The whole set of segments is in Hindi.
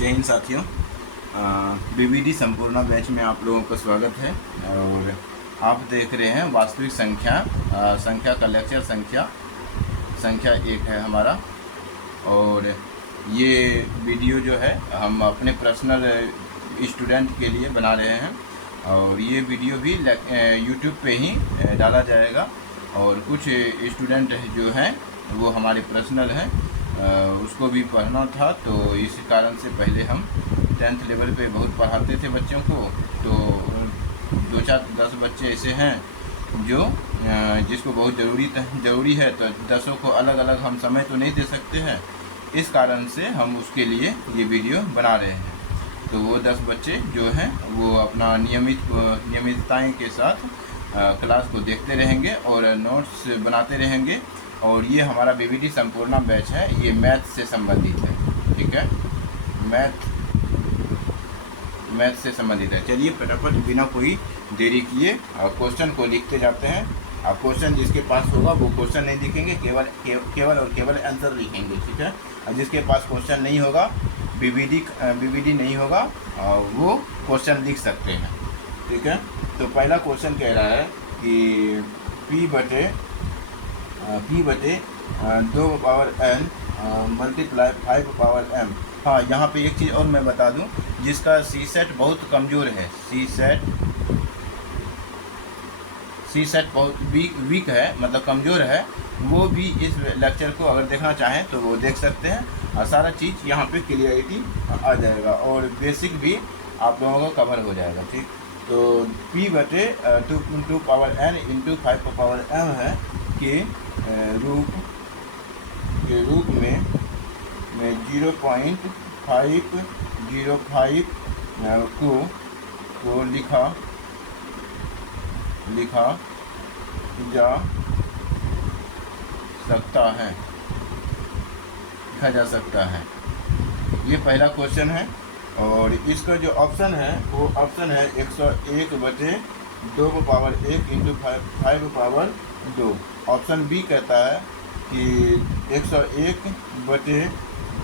जय हिंद साथियों। बीबीडी संपूर्णा बैच में आप लोगों का स्वागत है। और आप देख रहे हैं वास्तविक संख्या का लेक्चर संख्या 1 है हमारा। और ये वीडियो जो है हम अपने पर्सनल स्टूडेंट के लिए बना रहे हैं और ये वीडियो भी यूट्यूब पे ही डाला जाएगा। और कुछ स्टूडेंट जो हैं वो हमारे पर्सनल हैं, उसको भी पढ़ना था, तो इस कारण से पहले हम 10th लेवल पे बहुत पढ़ाते थे बच्चों को। तो 2-4-10 बच्चे ऐसे हैं जो जिसको बहुत ज़रूरी है, तो 10 को अलग अलग हम समय तो नहीं दे सकते हैं। इस कारण से हम उसके लिए ये वीडियो बना रहे हैं। तो वो 10 बच्चे जो हैं वो अपना नियमितताएँ के साथ क्लास को देखते रहेंगे और नोट्स बनाते रहेंगे। और ये हमारा बीबीडी संपूर्णा बैच है, ये मैथ से संबंधित है। ठीक है, मैथ से संबंधित है। चलिए फटाफट बिना कोई देरी किए क्वेश्चन को लिखते जाते हैं। आप क्वेश्चन जिसके पास होगा वो क्वेश्चन नहीं लिखेंगे, केवल आंसर लिखेंगे। ठीक है, और जिसके पास क्वेश्चन नहीं होगा, बीबीडी नहीं होगा, वो क्वेश्चन लिख सकते हैं। ठीक है, तो पहला क्वेश्चन कह रहा है कि P बटे 2 power n multiply 5 power m। हाँ, यहाँ पे एक चीज़ और मैं बता दूँ, जिसका सी सेट बहुत कमज़ोर है, सी सेट बहुत वीक है, मतलब कमज़ोर है, वो भी इस लेक्चर को अगर देखना चाहें तो वो देख सकते हैं। और सारा चीज़ यहाँ पे क्लियरिटी आ जाएगा और बेसिक भी आप लोगों का कवर हो जाएगा। ठीक, तो P बटे 2 power n into 5 power m है के रूप में 0.505 को लिखा जा सकता है। ये पहला क्वेश्चन है और इसका जो ऑप्शन है वो ऑप्शन है 101 बटे 2 power 1 into 5 power 2। Option B कहता है कि 101 बटे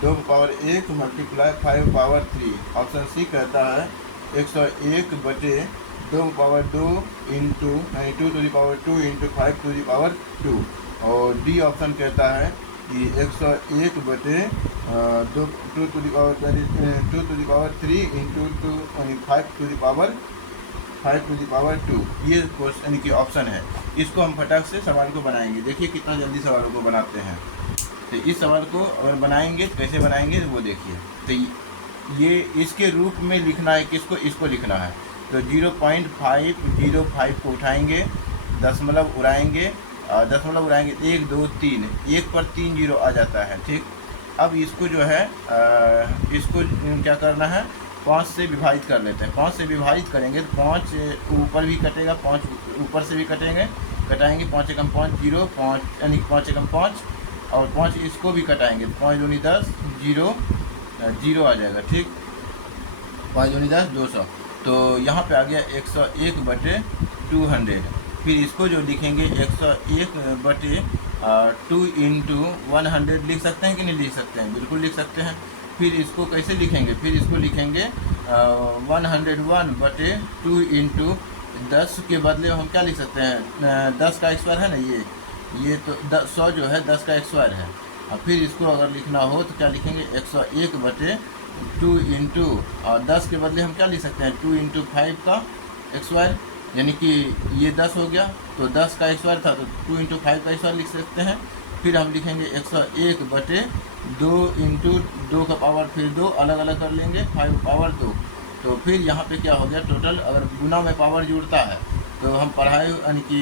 2 power 1 multiply 5 power 3। Option C कहता है 101 बटे 2 power 2 into 2 to the power 2 into 5 to the power 2। और डी ऑप्शन कहता है कि 101 बटे 2 to the power 3 into 5 to the power 2। ये क्वेश्चन की ऑप्शन है। इसको हम फटाक से सवाल को बनाएंगे। देखिए कितना जल्दी सवालों को बनाते हैं। तो इस सवाल को अगर बनाएंगे तो कैसे बनाएंगे वो देखिए। तो ये इसके रूप में लिखना है, इसको लिखना है। तो 0.505 को उठाएंगे, दशमलव उड़ाएंगे 1 2 3, 1 पर 3 जीरो आ जाता है। ठीक, अब इसको जो है इसको क्या करना है, 5 से विभाजित कर लेते हैं। 5 से विभाजित करेंगे तो 5 ऊपर भी कटेगा, 5 ऊपर से भी कटाएंगे 5 एकम 5 0, 5 यानी 5 एकम 5 और 5 इसको भी कटाएंगे तो 5 दूनी 10, 0 आ जाएगा। ठीक, 5 दूनी 10, 200। तो यहाँ पे आ गया 101 बटे 200। फिर इसको जो लिखेंगे 101 बटे 2 इंटू 100 लिख सकते हैं कि नहीं लिख सकते हैं? बिल्कुल लिख सकते हैं। फिर इसको कैसे लिखेंगे? फिर इसको लिखेंगे 101 बटे 2 इंटू 10 के बदले हम क्या लिख सकते हैं? 10 का स्क्वायर है ना, ये तो 100 जो है 10 का स्क्वायर है। और फिर इसको अगर लिखना हो तो क्या लिखेंगे? 101 बटे 2 इंटू 10 के बदले हम क्या लिख सकते हैं? 2 इंटू 5 का स्क्वायर, यानी कि ये 10 हो गया, तो 10 का स्क्वायर था तो 2 इंटू 5 का स्क्वायर लिख सकते हैं। फिर हम लिखेंगे 101 बटे 2 इंटू 2 का पावर फिर 2 अलग अलग कर लेंगे 5 पावर 2। तो फिर यहाँ पे क्या हो गया, टोटल अगर गुना में पावर जुड़ता है तो हम पढ़ाई यानी कि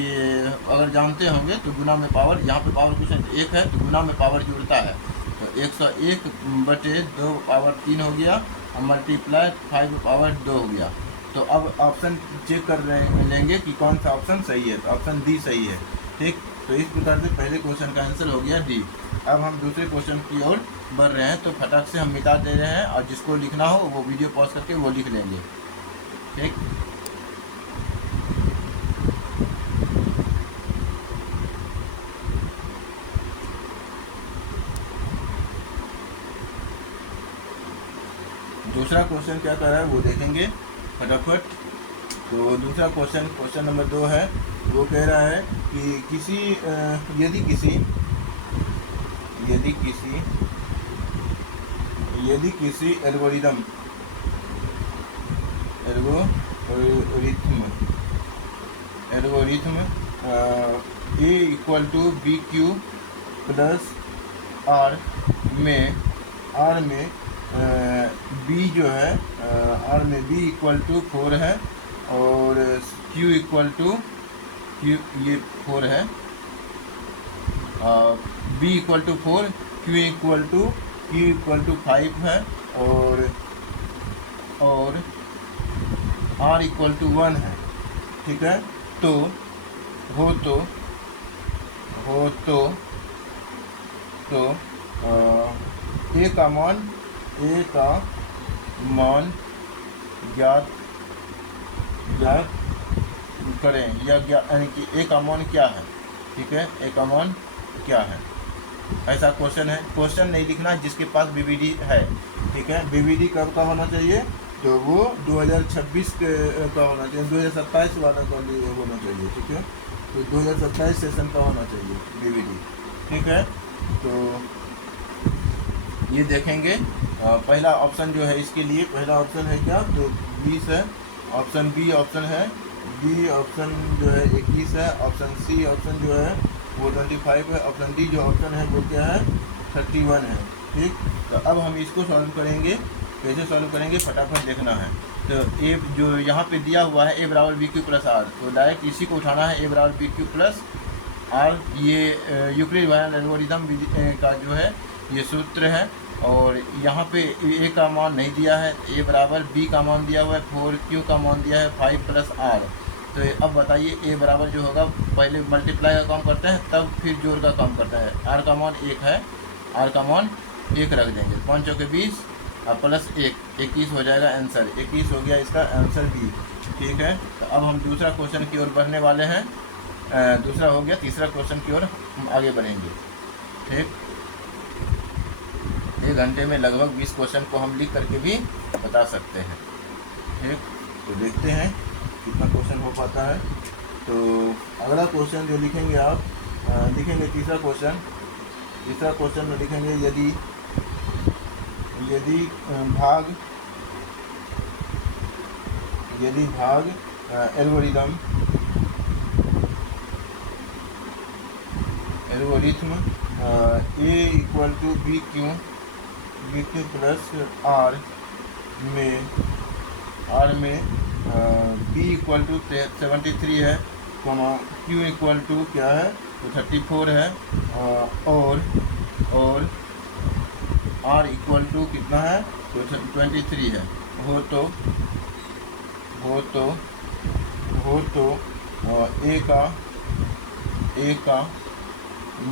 अगर जानते होंगे तो गुना में पावर, यहाँ पे पावर कुछ 1 है तो गुना में पावर जुड़ता है। तो 101 बटे 2 पावर 3 हो गया और मल्टीप्लाई 5 पावर 2 हो गया। तो अब ऑप्शन चेक कर लेंगे कि कौन सा ऑप्शन सही है। तो ऑप्शन डी सही है। ठीक, तो इस प्रकार से पहले क्वेश्चन का आंसर हो गया डी। अब हम दूसरे क्वेश्चन की ओर बढ़ रहे हैं, तो फटाक से हम मिटा दे रहे हैं और जिसको लिखना हो वो वीडियो पॉज करके वो लिख लेंगे। ठीक, दूसरा क्वेश्चन क्या कर रहा है वो देखेंगे फटाफट। तो दूसरा क्वेश्चन नंबर 2 है, वो कह रहा है कि यदि किसी algorithm a equal to b q plus r में बी जो है आर में बी इक्वल टू 4 है और क्यू इक्वल टू ये 4 है, b equal to 4, q equal to 5 है और आर इक्वल टू 1 है। ठीक है, तो ए का मान ज्ञात करें या यानी कि ए का मान क्या है। ठीक है, ए का मान क्या है, ऐसा क्वेश्चन है। क्वेश्चन नहीं लिखना है जिसके पास बीबीडी है। ठीक है, बीबीडी कब का होना चाहिए, तो वो 2026 का होना चाहिए, 2027 वाला का होना चाहिए। ठीक है, तो 2027 सेशन का होना चाहिए बीबीडी। ठीक है, तो ये देखेंगे पहला ऑप्शन जो है इसके लिए, पहला ऑप्शन है क्या, तो 20 है, ऑप्शन बी ऑप्शन है, बी ऑप्शन जो है 21 है, ऑप्शन सी ऑप्शन जो है वो 25 है, ऑप्शन डी जो ऑप्शन है वो क्या है 31 है। ठीक, तो अब हम इसको सॉल्व करेंगे। कैसे सॉल्व करेंगे फटाफट देखना है। तो ए जो यहाँ पे दिया हुआ है ए बराबर बी क्यू प्लस आर, तो डायरेक्ट इसी को उठाना है, ए बराबर बी क्यू प्लस आर। ये यूक्लिड वायरल एल्गोरिथम का जो है ये सूत्र है। और यहाँ पे ए का मान नहीं दिया है, ए बराबर बी का मान दिया हुआ है 4, क्यू का मान दिया है 5 प्लस आर। तो अब बताइए ए बराबर जो होगा, पहले मल्टीप्लाई का काम करते हैं तब फिर जोड़ का काम करता है। आर का मान 1 है, आर का मान 1 रख देंगे, 5 चौके 20 प्लस 1 21 हो जाएगा आंसर, 21 हो गया इसका आंसर बी। ठीक है, तो अब हम दूसरा क्वेश्चन की ओर बढ़ने वाले हैं। दूसरा हो गया, तीसरा क्वेश्चन की ओर हम आगे बढ़ेंगे। ठीक, 1 घंटे में लगभग 20 क्वेश्चन को हम लिख करके भी बता सकते हैं। ठीक, तो देखते हैं कितना क्वेश्चन हो पाता है। तो अगला क्वेश्चन जो लिखेंगे आप, लिखेंगे तीसरा क्वेश्चन में लिखेंगे यदि भाग algorithm a equal to b q plus r में बी इक्वल टू 73 है, क्यू इक्वल टू क्या है तो 34 है और आर इक्वल टू कितना है तो 23 है। हो तो ए का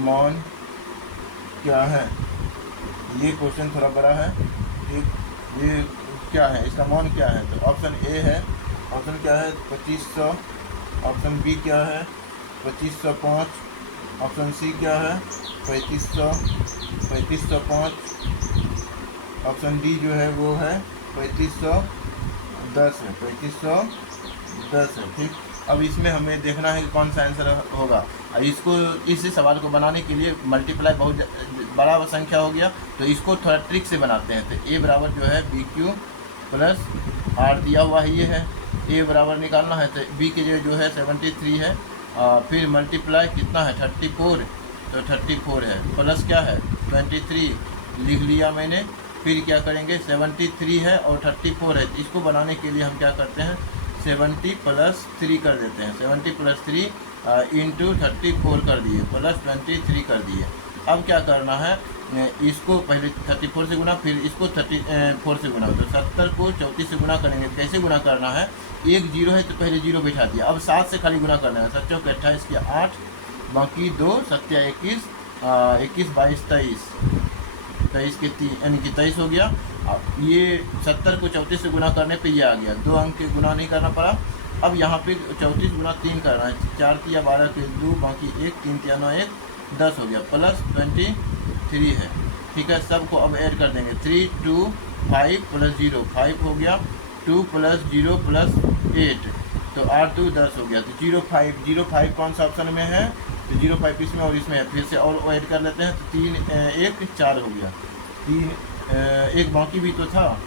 मान क्या है। ये क्वेश्चन थोड़ा बड़ा है। ठीक, ये क्या है, इसका मान क्या है, तो ऑप्शन ए है, ऑप्शन क्या है 2500, ऑप्शन बी क्या है 2505, ऑप्शन सी क्या है 3505, ऑप्शन डी जो है वो है 3510 है, 3510 है। ठीक, अब इसमें हमें देखना है कि कौन सा आंसर होगा। इसको इस सवाल को बनाने के लिए मल्टीप्लाई बहुत बड़ा संख्या हो गया, तो इसको थोड़ा ट्रिक से बनाते हैं। तो ए बराबर जो है बी क्यू प्लस आर दिया हुआ है, ये है ए बराबर निकालना है। तो बी के जो है 73 है, फिर मल्टीप्लाई कितना है 34, तो 34 है प्लस क्या है 23 लिख लिया मैंने। फिर क्या करेंगे 73 है और 34 है, इसको बनाने के लिए हम क्या करते हैं 70 प्लस 3 कर देते हैं, 70 प्लस 3 इंटू 34 कर दिए प्लस 23 कर दिए। अब क्या करना है, इसको पहले 34 से गुना, फिर इसको 34 से गुना, तो 70 को 34 से गुना करेंगे। कैसे गुना करना है, एक जीरो है तो पहले जीरो बैठा दिया, अब 7 से खाली गुना करना है, 7 चौके 28 के 8, बाकी 2 7 21, 21 22 23, 23 के 3 यानी कि 23 हो गया। अब ये 70 को 34 से गुना करने पे ये आ गया, 2 अंक के गुना नहीं करना पड़ा। अब यहाँ पे 34 गुना 3 करना है, 4 तिया 12 के 2, बाकी 1 3 तिया 9 1 10 हो गया प्लस 23 है। ठीक है, सबको अब ऐड कर देंगे 3 2 5 + 0 5 हो गया, 2 + 0 + 8 तो 8 2 10 हो गया। तो 0 5 कौन सा ऑप्शन में है? तो 0 5 इसमें और इसमें है। फिर से और ऐड कर लेते हैं तो 3 1 4 हो गया। 3 एक बाकी भी तो था,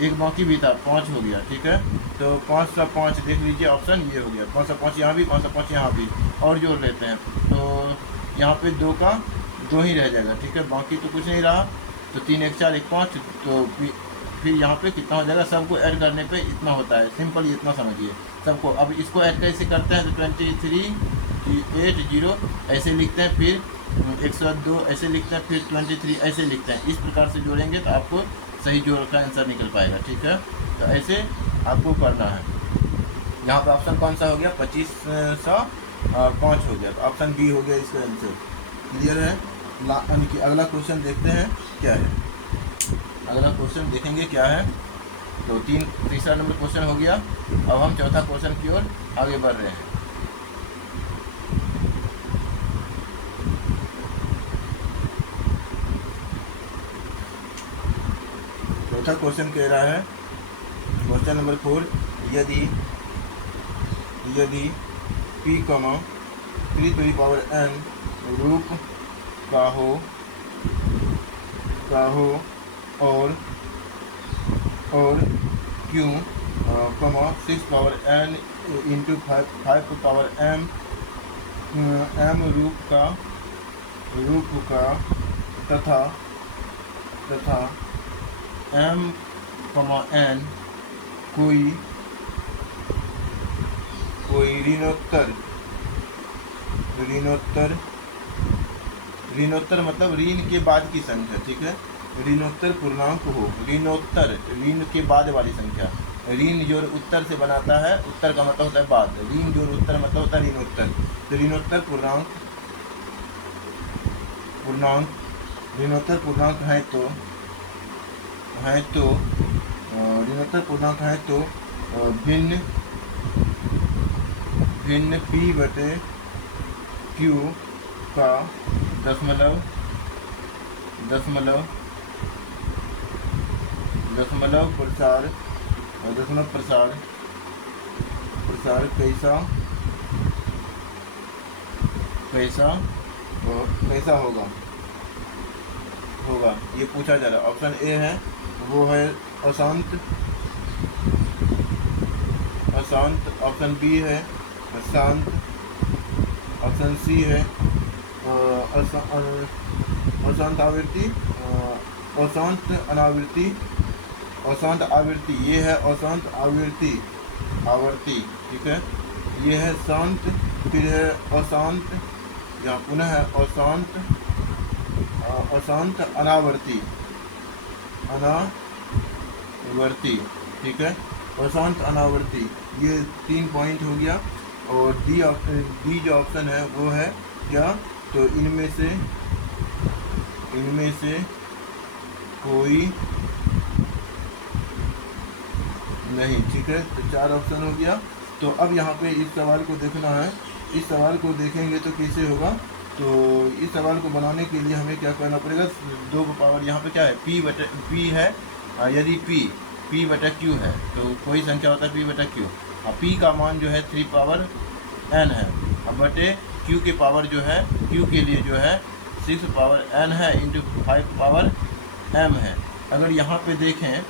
एक बाकी भी था, 5 हो गया। ठीक है, तो 505 देख लीजिए ऑप्शन ये हो गया। 505 यहाँ भी, 505 यहाँ भी, और जोड़ लेते हैं तो यहाँ पे 2 का 2 ही रह जाएगा। ठीक है, बाकी तो कुछ नहीं रहा। तो 3 1 4 1 5 तो फिर यहाँ पे कितना हो जाएगा? सबको ऐड करने पे इतना होता है, सिंपल इतना समझिए सबको। अब इसको ऐड कैसे करते हैं? तो 23 80 ऐसे लिखते हैं, फिर 102 ऐसे लिखते हैं, फिर 23 ऐसे लिखते हैं। इस प्रकार से जोड़ेंगे तो आपको सही जोड़ का आंसर निकल पाएगा। ठीक है, तो ऐसे आपको करना है। यहाँ पे ऑप्शन कौन सा हो गया? 2505 हो गया। तो ऑप्शन बी हो गया इसका आंसर। क्लियर है? यानी कि अगला क्वेश्चन देखते हैं क्या है। अगला क्वेश्चन देखेंगे क्या है। तो तीसरा नंबर क्वेश्चन हो गया। अब हम चौथा क्वेश्चन की ओर आगे बढ़ रहे हैं। चौथा क्वेश्चन कह रहा है, क्वेश्चन नंबर 4, यदि p, 3n रूप का हो और q, 6n × 5m रूप का तथा m, n कोई ऋणोत्तर मतलब ऋण के बाद की संख्या। ठीक है, ऋणोत्तर पूर्णांक हो। ऋण के बाद वाली संख्या। ऋण जोड़ उत्तर से बनाता है, उत्तर का मतलब होता है बाद, ऋण जोड़ उत्तर मतलब होता है ऋणोत्तर। तो ऋणोत्तर पूर्णांक है तो भिन्न p/q का दशमलव प्रसार कैसा होगा ये पूछा जा रहा है। ऑप्शन ए है वो है अशांत। ऑप्शन बी है अशांत। ऑप्शन सी है अशांत आवृत्ति। ये है अशांत आवर्ती। ठीक है, ये है शांत, फिर है अशांत, यहाँ पुनः है अशांत अनावर्ती। ठीक है, अशांत अनावर्ती, ये 3 पॉइंट हो गया। और डी जो ऑप्शन है वो है क्या? तो इनमें से कोई नहीं। ठीक है, तो 4 ऑप्शन हो गया। तो अब यहाँ पे इस सवाल को देखना है। इस सवाल को देखेंगे तो कैसे होगा? तो इस सवाल को बनाने के लिए हमें क्या करना पड़ेगा? 2 का पावर, यहाँ पे क्या है? p है। यदि p/q है तो कोई संख्या होता है p/q। p का मान जो है 3n है, अब बटे q के पावर जो है, q के लिए जो है 6n है इंटू 5m है। अगर यहाँ पे देखें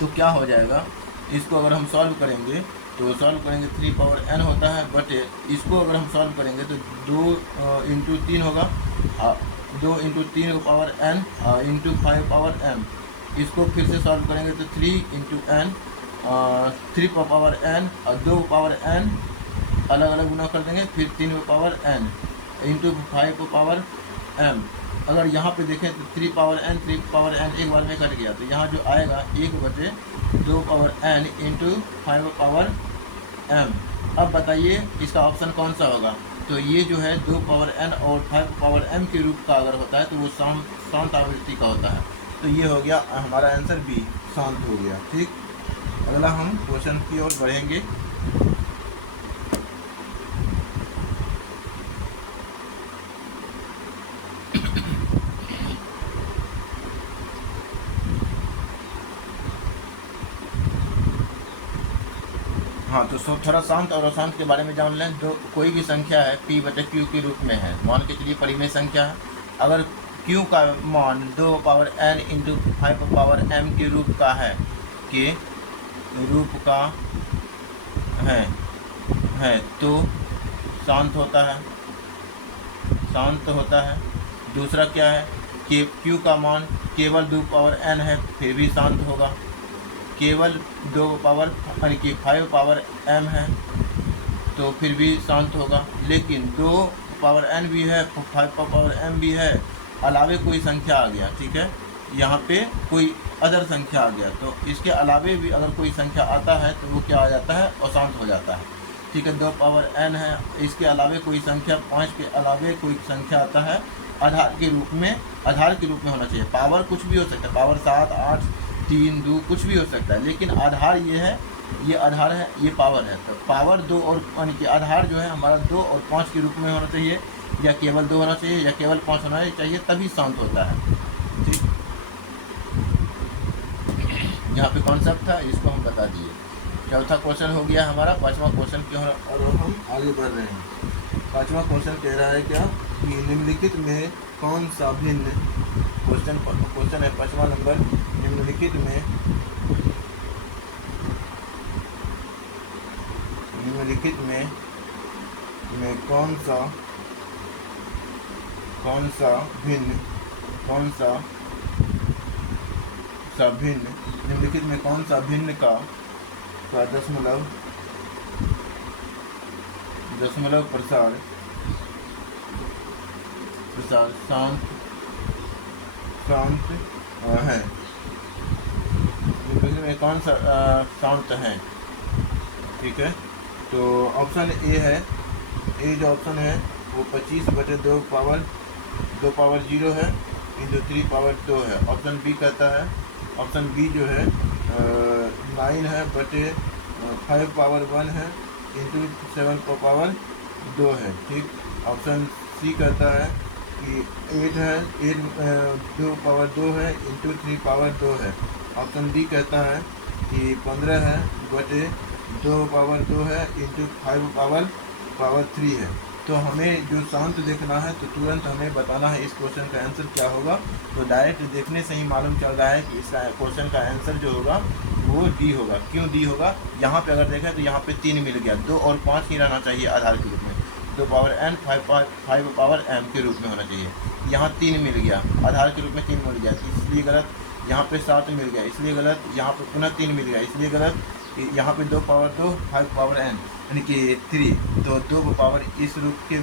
तो क्या हो जाएगा? इसको अगर हम सॉल्व करेंगे तो 3n होता है, बटे इसको अगर हम सॉल्व करेंगे तो 2 × 3 होगा, 2 × 3 का power n into 5 power m। इसको फिर से सॉल्व करेंगे तो 3 × n 3 पावर n और 2 पावर n अलग अलग गुना कर देंगे, फिर 3 power n into 5 power m। अगर यहाँ पे देखें तो 3 पावर n एक बार में कट गया, तो यहाँ जो आएगा 1/2 power n into 5 power m। अब बताइए इसका ऑप्शन कौन सा होगा? तो ये जो है 2 पावर n और 5 पावर m के रूप का अगर होता है तो वो शांत आवृत्ति का होता है। तो ये हो गया हमारा आंसर बी, शांत हो गया। ठीक, अगला हम क्वेश्चन की ओर बढ़ेंगे। हाँ, तो थोड़ा शांत और अशांत के बारे में जान लें। जो कोई भी संख्या है p बटे क्यू के रूप में है, मान के चलिए परिमेय संख्या है। अगर q का मान 2 power n into 5 power m के रूप का है, के रूप का है तो शांत होता है, शांत होता है। दूसरा क्या है कि q का मान केवल 2 पावर n है, फिर भी शांत होगा। केवल 2 पावर यानी कि 5 पावर m है तो फिर भी शांत होगा। लेकिन 2 पावर n भी है, 5 पावर m भी है, अलावे कोई संख्या आ गया, ठीक है, यहाँ पे कोई अदर संख्या आ गया, तो इसके अलावे भी अगर कोई संख्या आता है तो वो क्या आ जाता है, अशांत हो जाता है, ठीक है। 2 पावर n है, इसके अलावे कोई संख्या, 5 के अलावे कोई संख्या आता है आधार के रूप में, आधार के रूप में होना चाहिए। पावर कुछ भी हो सकता है, पावर 7, 8, 3, 2 कुछ भी हो सकता है, लेकिन आधार ये है, ये आधार है, ये पावर है। तो पावर 2 और यानी कि आधार जो है हमारा 2 और 5 के रूप में होना चाहिए, या केवल 2 होना चाहिए, या केवल 5 होना चाहिए, तभी शांत होता है, ठीक। यहाँ पे कॉन्सेप्ट था, इसको हम बता दिए। चौथा क्वेश्चन हो गया हमारा। पाँचवा क्वेश्चन क्यों, और हम आगे बढ़ रहे हैं। पाँचवा क्वेश्चन कह रहा है क्या कि निम्नलिखित में कौन सा भिन्न, क्वेश्चन है 5वां नंबर, निम्नलिखित में कौन सा भिन्न निम्नलिखित में कौन सा भिन्न का दशमलव प्रसार शांत है। निम्नलिखित में कौन सा शांत है, ठीक है। तो ऑप्शन ए है, ए जो ऑप्शन है वो 25 बटे 2 पावर 0 है इंटू 3 पावर 2 है। ऑप्शन बी कहता है, ऑप्शन बी जो है 9 है बटे 5 पावर 1 है इंटू 7 पावर 2 है, ठीक। ऑप्शन सी कहता है कि 8 है, 2 पावर 2 है इंटू 3 पावर 2 है। ऑप्शन डी कहता है कि 15 है बटे 2 पावर 2 है इंटू 5 पावर 3 है। तो हमें जो शांत देखना है, तो तुरंत हमें बताना है इस क्वेश्चन का आंसर क्या होगा। तो डायरेक्ट देखने से ही मालूम चल रहा है कि इस क्वेश्चन का आंसर जो होगा वो डी होगा। क्यों डी होगा, यहाँ पे अगर देखें तो यहाँ पे 3 मिल गया, 2 और 5 ही रहना चाहिए आधार के रूप में, 2 पावर n 5 पावर m के रूप में होना चाहिए। यहाँ 3 मिल गया, आधार के रूप में 3 मिल गया, इसलिए गलत। यहाँ पे 7 मिल गया, इसलिए गलत। यहाँ पे पुनः 3 मिल गया, इसलिए गलत। यहाँ पे 2 पावर 2 5 पावर n यानी कि 3, तो 2 पावर, इस रूप के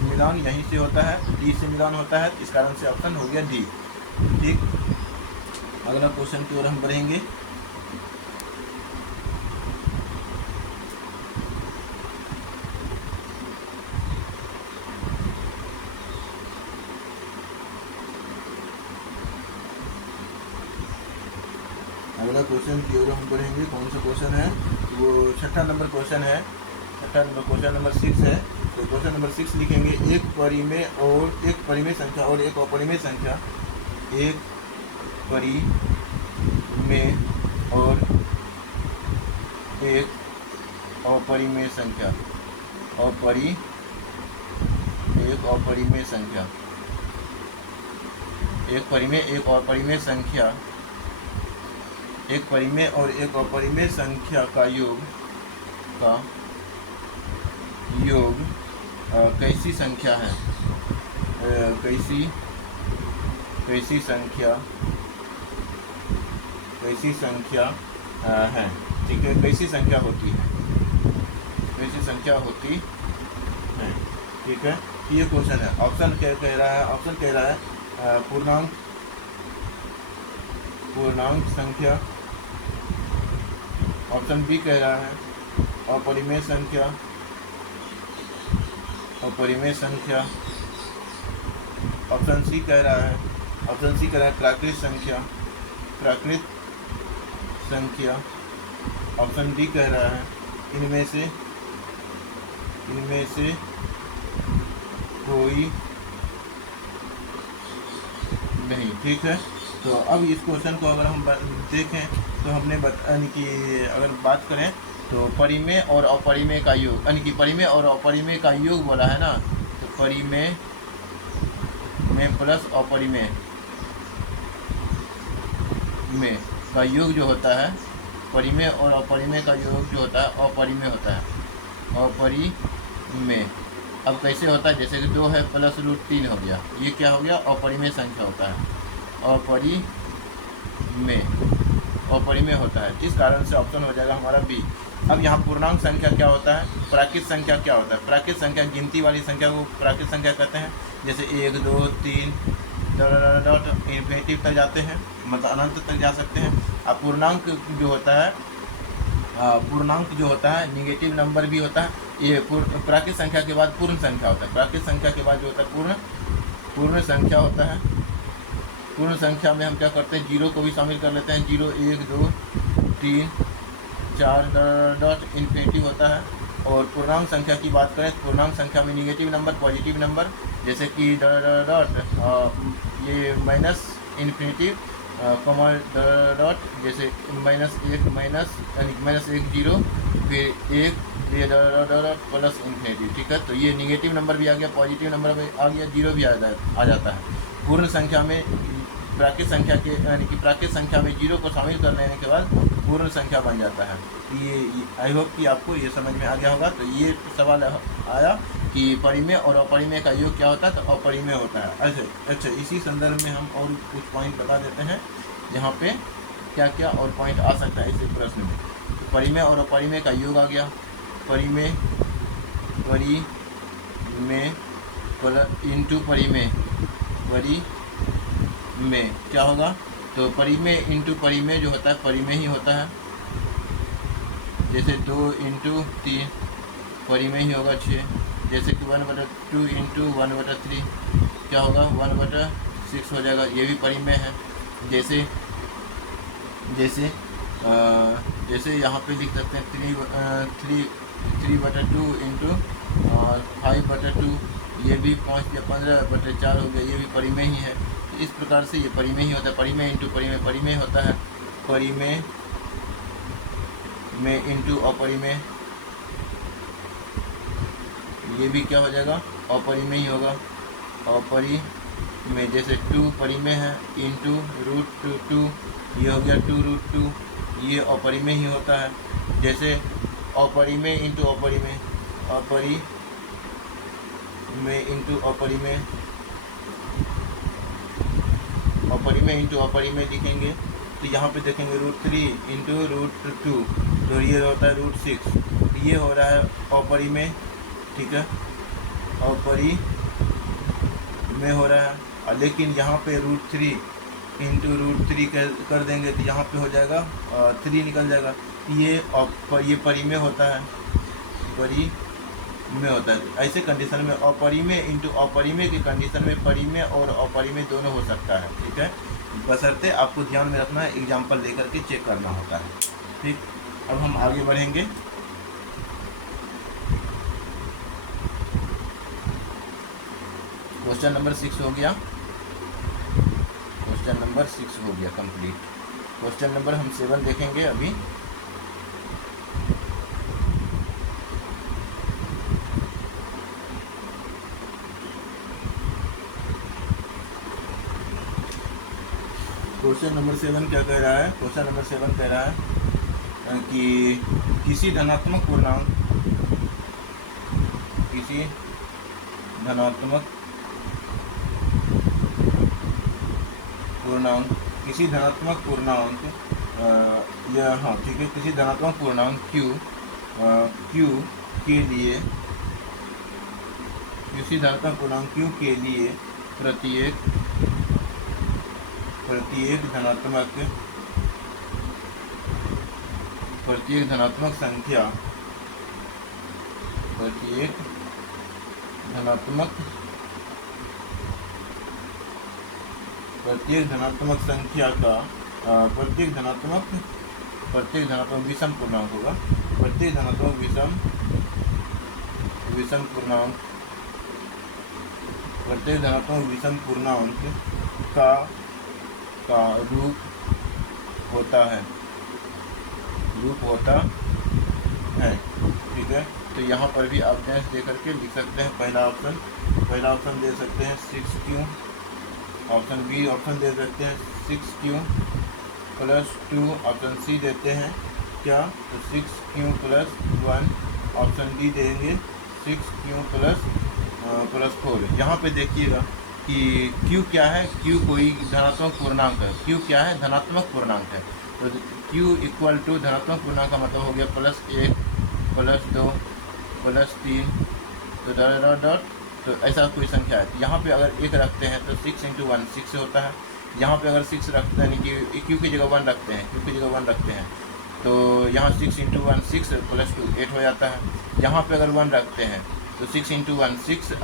मिलान यहीं से होता है, डी से मिलान होता है, इस कारण से ऑप्शन हो गया डी, ठीक। अगला क्वेश्चन की ओर हम बढ़ेंगे। अगला क्वेश्चन की ओर हम बढ़ेंगे। कौन सा क्वेश्चन है, वो 6ठा नंबर क्वेश्चन है। 6ठा नंबर क्वेश्चन नंबर 6 है। तो क्वेश्चन नंबर 6 लिखेंगे, एक परिमेय संख्या और एक अपरिमेय संख्या, एक परिमेय और एक अपरिमेय संख्या, एक अपरिमेय संख्या, एक परिमेय एक अपरिमेय संख्या, एक परिमेय और एक अपरिमेय संख्या का योग कैसी संख्या है, कैसी संख्या है, ठीक है, कैसी संख्या होती है, ठीक है। ये क्वेश्चन है। ऑप्शन क्या कह रहा है, ऑप्शन कह रहा है पूर्णांक संख्या। ऑप्शन बी कह रहा है अपरिमेय संख्या, ऑप्शन सी कह रहा है प्राकृत संख्या, ऑप्शन डी कह रहा है इनमें से कोई नहीं, ठीक है। तो अब इस क्वेश्चन को अगर हम देखें तो हमने यानी कि अगर बात करें तो परिमेय और अपरिमेय का योग, यानी कि परिमेय और अपरिमेय का योग बोला है ना, तो परिमेय में प्लस अपरिमेय में का योग जो होता है, परिमेय और अपरिमेय का योग जो होता है अपरिमेय होता है, अपरिमेय। अब कैसे होता है, जैसे कि 2 है प्लस √3 हो गया, ये क्या हो गया, अपरिमेय संख्या होता है, अपरिमेय, अपरिमेय होता है। इस कारण से ऑप्शन हो जाएगा हमारा बी। अब यहाँ पूर्णांक संख्या क्या होता है, प्राकृत संख्या क्या होता है, प्राकृत संख्या गिनती वाली संख्या को प्राकृत संख्या कहते हैं। जैसे 1 2 3 डॉट इन्फिनिटी तक जाते हैं, मतलब अनंत तक जा सकते हैं। अब पूर्णांक जो होता है, पूर्णांक जो होता है निगेटिव नंबर भी होता है। ये प्राकृत संख्या के बाद पूर्ण संख्या होता है, प्राकृत संख्या के बाद जो होता है पूर्ण संख्या होता है। पूर्ण संख्या में हम क्या करते हैं, जीरो को भी शामिल कर लेते हैं, 0 1 2 3 4 डॉट इन्फिनिटी होता है। और पूर्णांक संख्या की बात करें, पूर्णांक संख्या में निगेटिव नंबर, पॉजिटिव नंबर, जैसे कि डॉट ये माइनस इन्फिनिटी कॉमन डॉट, जैसे -1 माइनस यानी -1 0 फिर 1 ये डॉट प्लस इन्फिनिटी, ठीक है। तो ये निगेटिव नंबर भी आ गया, पॉजिटिव नंबर भी आ गया, 0 भी आ जाता है। पूर्ण संख्या में प्राकृत संख्या के, यानी कि प्राकृत संख्या में 0 को शामिल कर लेने के बाद पूर्ण संख्या बन जाता है। ये आई होप कि आपको ये समझ में आ गया होगा। तो ये सवाल आया कि परिमेय और अपरिमेय का योग क्या होता है, तो अपरिमेय होता है। अच्छा, इसी संदर्भ में हम और कुछ पॉइंट बता देते हैं यहाँ पे क्या क्या और पॉइंट आ सकता है इस प्रश्न में। तो परिमेय और अपरिमेय का योग आ गया, परिमेय इंटू परिमेय में क्या होगा, तो परिमेय इंटू परिमेय जो होता है परिमेय ही होता है। जैसे 2 इंटू 3 परिमेय ही होगा 6। जैसे कि 1/2 इंटू 1/3 क्या होगा, 1/6 हो जाएगा, ये भी परिमेय है। जैसे यहाँ पे लिख सकते हैं 3/2 इंटू 5/2, ये भी 15/4 हो गया, ये भी परिमेय ही है। इस प्रकार से ये परिमेय ही होता है, परिमेय इंटू परिमेय होता है, परिमेय में इंटू अपरिमेय, ये भी क्या हो जाएगा, अपरिमेय ही होगा, अपरिमेय। जैसे 2 परिमेय है इंटू √2, ये हो गया 2√2, ये अपरिमेय ही होता है। जैसे अपरिमेय इंटू अपरिमेय, अपरिमेय इंटू अपरिमेय, अपरिमेय इंटू अपरिमेय लिखेंगे तो यहाँ पे देखेंगे √3 इंटू √2, तो ये होता है √6, ये हो रहा है अपरिमेय, ठीक है, अपरिमेय हो रहा है। लेकिन यहाँ पे √3 इंटू √3 कर देंगे तो यहाँ पे हो जाएगा 3 निकल जाएगा, ये परिमेय होता है, परिमेय होता है। ऐसे कंडीशन में अपरिमेय इंटू अपरिमेय की कंडीशन में परिमेय और अपरिमेय दोनों हो सकता है, ठीक है। बशर्ते आपको ध्यान में रखना है, एग्जाम्पल लेकर के चेक करना होता है, ठीक। अब हम आगे बढ़ेंगे। क्वेश्चन नंबर 6 हो गया, क्वेश्चन नंबर 6 हो गया कंप्लीट। क्वेश्चन नंबर हम 7 देखेंगे अभी। क्वेश्चन नंबर 7 क्या कह रहा है, क्वेश्चन नंबर 7 कह रहा है कि किसी धनात्मक पूर्णांक किसी धनात्मक पूर्णांक हाँ ठीक है, किसी धनात्मक पूर्णांक q के लिए, किसी धनात्मक पूर्णांक q के लिए प्रत्येक धनात्मक संख्या का प्रत्येक धनात्मक विषम पूर्णांक होगा, प्रत्येक धनात्मक विषम पूर्णांक का रूप होता है। ठीक है, तो यहाँ पर भी आप डेंस दे करके लिख सकते हैं। पहला ऑप्शन दे सकते हैं 6Q, ऑप्शन बी ऑप्शन दे सकते हैं 6Q प्लस 2, ऑप्शन सी देते हैं क्या, तो 6Q प्लस 1, ऑप्शन डी देंगे 6Q प्लस 4। यहाँ पे देखिएगा कि Q क्या है, Q कोई धनात्मक पूर्णांक है। Q क्या है, धनात्मक पूर्णांक है। तो Q इक्वल टू धनात्मक पूर्णांक का मतलब हो गया +1 +2 +3, तो डॉट तो ऐसा कोई संख्या है। तो यहाँ पे अगर 1 रखते हैं तो 6 × 1 6 होता है। यहाँ पे अगर 6 रखते हैं, यानी कि Q की जगह 1 रखते हैं, Q की जगह 1 रखते हैं, तो यहाँ 6 × 1 6 + 2 8 हो जाता है। यहाँ पे अगर 1 रखते हैं तो 6 × 1 6 +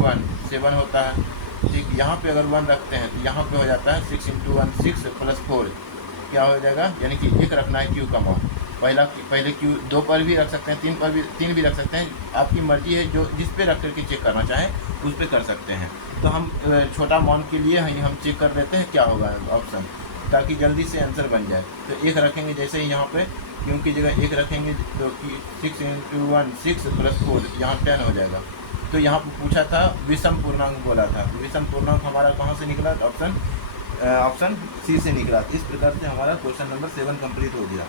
1 7 होता है। ठीक, यहाँ पे अगर 1 रखते हैं तो यहाँ पे हो जाता है 6 × 1 6 + 4 क्या हो जाएगा, यानी कि 1 रखना है Q का मान। पहले Q 2 पर भी रख सकते हैं, 3 भी रख सकते हैं, आपकी मर्जी है। जो जिस पे रख करके चेक करना चाहें उस पे कर सकते हैं। तो हम छोटा मान के लिए हम चेक कर लेते हैं क्या होगा ऑप्शन, ताकि जल्दी से आंसर बन जाए। तो 1 रखेंगे, जैसे ही यहाँ पे Q की जगह 1 रखेंगे तो 6 × 1 6 + 4 यहाँ 10 हो जाएगा। तो यहाँ पर पूछा था विषम पूर्णांक बोला था, विषम पूर्णांक हमारा कहाँ से निकला, ऑप्शन सी से निकला। इस प्रकार से हमारा क्वेश्चन नंबर 7 कंप्लीट हो गया।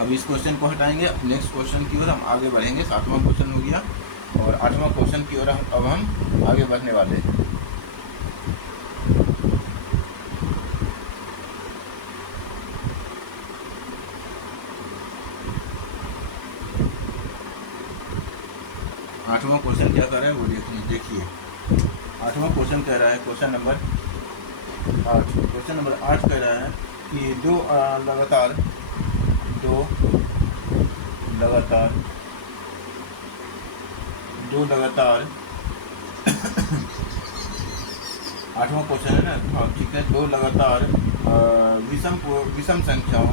अब इस क्वेश्चन को हटाएंगे, नेक्स्ट क्वेश्चन की ओर हम आगे बढ़ेंगे। 7वां क्वेश्चन हो गया और 8वां क्वेश्चन की ओर अब हम आगे बढ़ने वाले हैं। आठवां क्वेश्चन क्या कर रहा है वो देखिए। 8वां क्वेश्चन कह रहा है, क्वेश्चन नंबर 8 कह रहा है कि दो लगातार 8वां क्वेश्चन है ना, हाँ ठीक है। 2 लगातार विषम संख्याओं,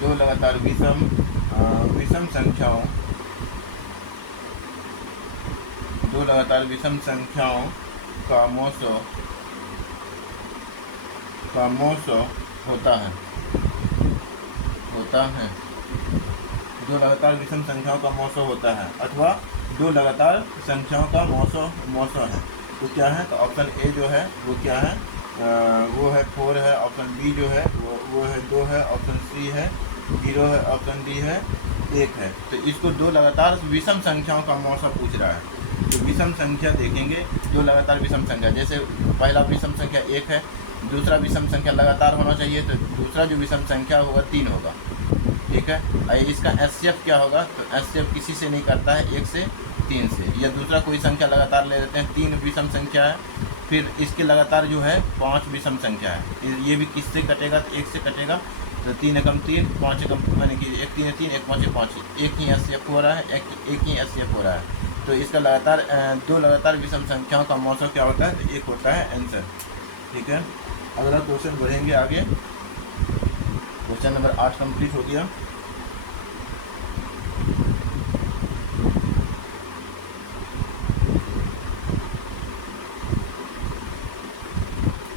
2 लगातार विषम संख्याओं, 2 लगातार विषम संख्याओं का मौसो होता है 2 लगातार विषम संख्याओं का मौसो होता है, अथवा 2 लगातार संख्याओं का मौसो है। तो क्या है, तो ऑप्शन ए जो है वो क्या है, वो है 4 है, ऑप्शन बी जो है वो है 2 है, ऑप्शन सी है 0 है, ऑप्शन डी है 1 है। तो इसको 2 लगातार विषम संख्याओं का मौसो पूछ रहा है। तो विषम संख्या देखेंगे, 2 लगातार विषम संख्या, जैसे पहला विषम संख्या 1 है, दूसरा विषम संख्या लगातार होना चाहिए, तो दूसरा जो विषम संख्या होगा 3 होगा। ठीक है, इसका एचसीएफ क्या होगा, तो एचसीएफ किसी से नहीं करता है, 1 से 3 से, या दूसरा कोई संख्या लगातार ले लेते हैं। 3 विषम संख्या है, फिर इसके लगातार जो है 5 विषम संख्या है। ये भी किससे कटेगा, तो 1 से कटेगा। तो 3 एकम 3, 5 एकम यानी कि 1 3 3, 1 5 5, एक ही एचसीएफ हो रहा है, एक ही एचसीएफ हो रहा है। तो इसका लगातार 2 लगातार विषम संख्याओं का मौसो क्या होता है, तो 1 होता है आंसर। ठीक है, अगला क्वेश्चन बढ़ेंगे आगे। क्वेश्चन नंबर 8 कंप्लीट हो गया।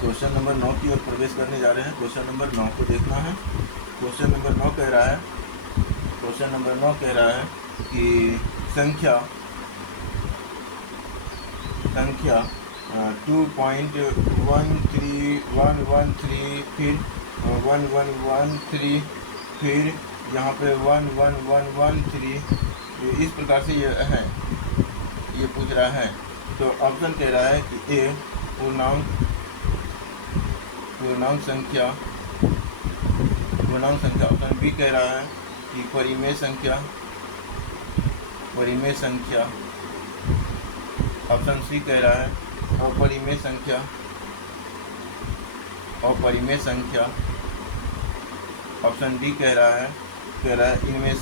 क्वेश्चन नंबर 9 की ओर प्रवेश करने जा रहे हैं। क्वेश्चन नंबर 9 को देखना है। क्वेश्चन नंबर 9 कह रहा है कि संख्या 2.13113, फिर 1113, फिर यहाँ पे 11113, इस प्रकार से ये है, ये पूछ रहा है। तो ऑप्शन कह रहा है कि ए पूर्णांक संख्या, ऑप्शन बी कह रहा है कि परिमेय संख्या, ऑप्शन सी कह रहा है अपरिमेय संख्या, ऑप्शन डी कह रहा है इनमें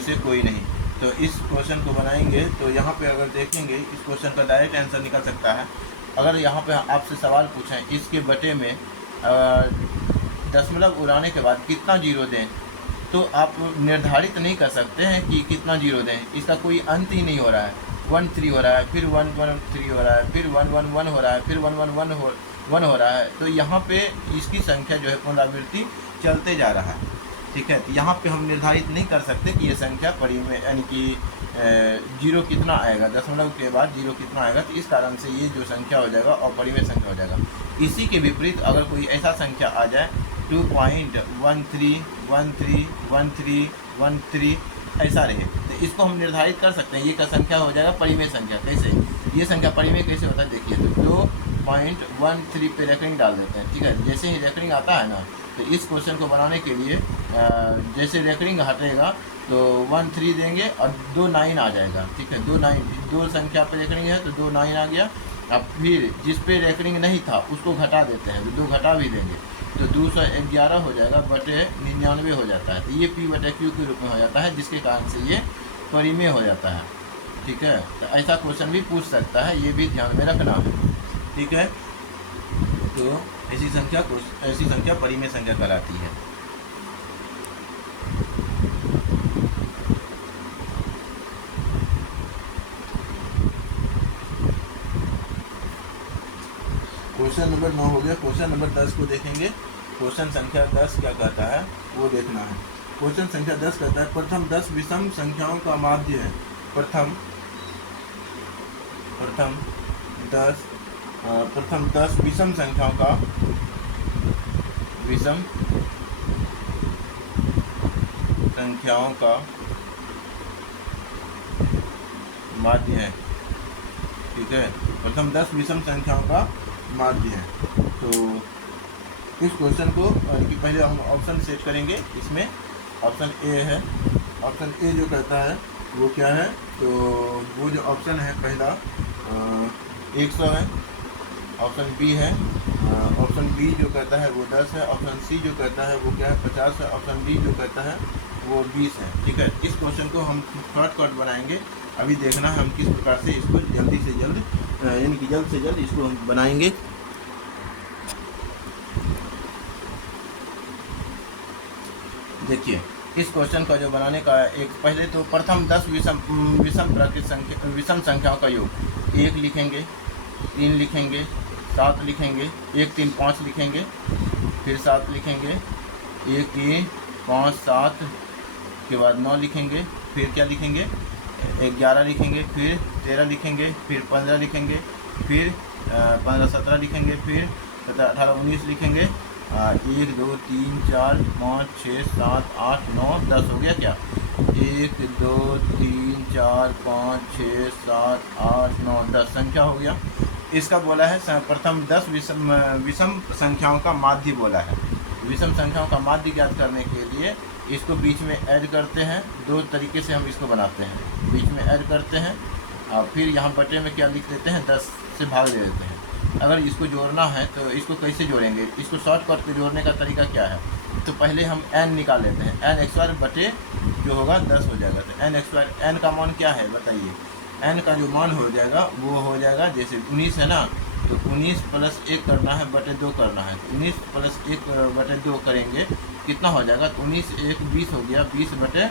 से कोई नहीं। तो इस क्वेश्चन को बनाएंगे तो यहाँ पे अगर देखेंगे, इस क्वेश्चन का डायरेक्ट आंसर निकल सकता है। अगर यहाँ पे आपसे सवाल पूछें इसके बटे में दशमलव उड़ाने के बाद कितना जीरो दें, तो आप निर्धारित नहीं कर सकते हैं कि कितना जीरो दें, इसका कोई अंत ही नहीं हो रहा है। 1 3 हो रहा है, फिर 1 1 3 हो रहा है, फिर 1 1 1 हो रहा है, फिर 1 1 1 हो रहा है। तो यहाँ पे इसकी संख्या जो है पुनरावृत्ति चलते जा रहा है, ठीक है। तो यहाँ पे हम निर्धारित नहीं कर सकते कि ये संख्या परिमेय यानी कि जीरो कितना आएगा, दशमलव के बाद जीरो कितना आएगा। तो इस कारण से ये जो संख्या हो जाएगा अपरिमेय संख्या हो जाएगा। इसी के विपरीत अगर कोई ऐसा संख्या आ जाए 2.13131313 ऐसा रहे, तो इसको हम निर्धारित कर सकते हैं ये का संख्या हो जाएगा परिमेय संख्या। कैसे ये संख्या परिमेय कैसे होता है देखिए, तो 2.13 पे रेकरिंग डाल देते हैं, ठीक है। जैसे ही रेकरिंग आता है ना, तो इस क्वेश्चन को बनाने के लिए जैसे रेकरिंग हटेगा तो 1 3 देंगे और 2 9 आ जाएगा, ठीक है। 2 9 दो संख्या पे रेकरिंग है तो 2 9 आ गया। अब फिर जिस पे रेकरिंग नहीं था उसको घटा देते हैं, तो 2 घटा भी देंगे तो 211 हो जाएगा बटे 99 हो जाता है। तो ये P बटे Q के रूप में हो जाता है, जिसके कारण से ये परिमेय हो जाता है, ठीक है। तो ऐसा क्वेश्चन भी पूछ सकता है, ये भी ध्यान में रखना है, ठीक है। तो ऐसी संख्या परिमेय संख्या कहलाती है। क्वेश्चन नंबर 9 हो गया। क्वेश्चन नंबर 10 को देखेंगे। क्वेश्चन संख्या 10 क्या कहता है वो देखना है। क्वेश्चन संख्या 10 कहता है प्रथम 10 विषम संख्याओं का माध्य है। प्रथम 10 विषम संख्याओं का माध्य है, ठीक है। प्रथम 10 विषम संख्याओं का माध्य है। तो इस क्वेश्चन को कि पहले हम ऑप्शन सेट करेंगे। इसमें ऑप्शन ए है। ऑप्शन ए जो कहता है वो क्या है, तो वो जो ऑप्शन है पहला 100 है। ऑप्शन बी है, ऑप्शन बी जो कहता है वो 10 है। ऑप्शन सी जो कहता है वो क्या है 50 है। ऑप्शन डी जो कहता है वो 20 है, ठीक है। इस क्वेश्चन को हम शॉर्टकट बनाएंगे। अभी देखना है हम किस प्रकार से इसको जल्दी से जल्द यानी कि जल्द से जल्द इसको हम बनाएंगे। देखिए इस क्वेश्चन का जो बनाने का एक पहले तो प्रथम 10 विषम संख्याओं का योग 1 लिखेंगे, 3 लिखेंगे, 7 लिखेंगे, 1 3 5 लिखेंगे, फिर 7 लिखेंगे, 1 3 5 7 के बाद 9 लिखेंगे, फिर क्या लिखेंगे 11 लिखेंगे, फिर 13 लिखेंगे, फिर 15 लिखेंगे, फिर 15 17 लिखेंगे, फिर 17 18 19 लिखेंगे। 1 2 3 4 5 6 7 8 9 10 हो गया क्या। 1 2 3 4 5 6 7 8 9 10 संख्या हो गया। इसका बोला है प्रथम 10 विषम संख्याओं का माध्य बोला है। विषम संख्याओं का माध्य ज्ञात करने के लिए इसको बीच में ऐड करते हैं। 2 तरीके से हम इसको बनाते हैं, बीच में ऐड करते हैं और फिर यहाँ बटे में क्या लिख देते हैं 10 से भाग दे देते हैं। अगर इसको जोड़ना है तो इसको कैसे जोड़ेंगे, इसको शॉर्टकट पे जोड़ने का तरीका क्या है, तो पहले हम n निकाल लेते हैं। n x स्क्वायर बटे जो होगा 10 हो जाएगा। तो n x स्क्वायर n का मान क्या है बताइए। n का जो मान हो जाएगा वो हो जाएगा जैसे 19 है ना, तो 19 प्लस 1 करना है बटे 2 करना है। 19 प्लस 1 बटे 2 करेंगे कितना हो जाएगा, तो 19 1 20 हो गया, 20 बटे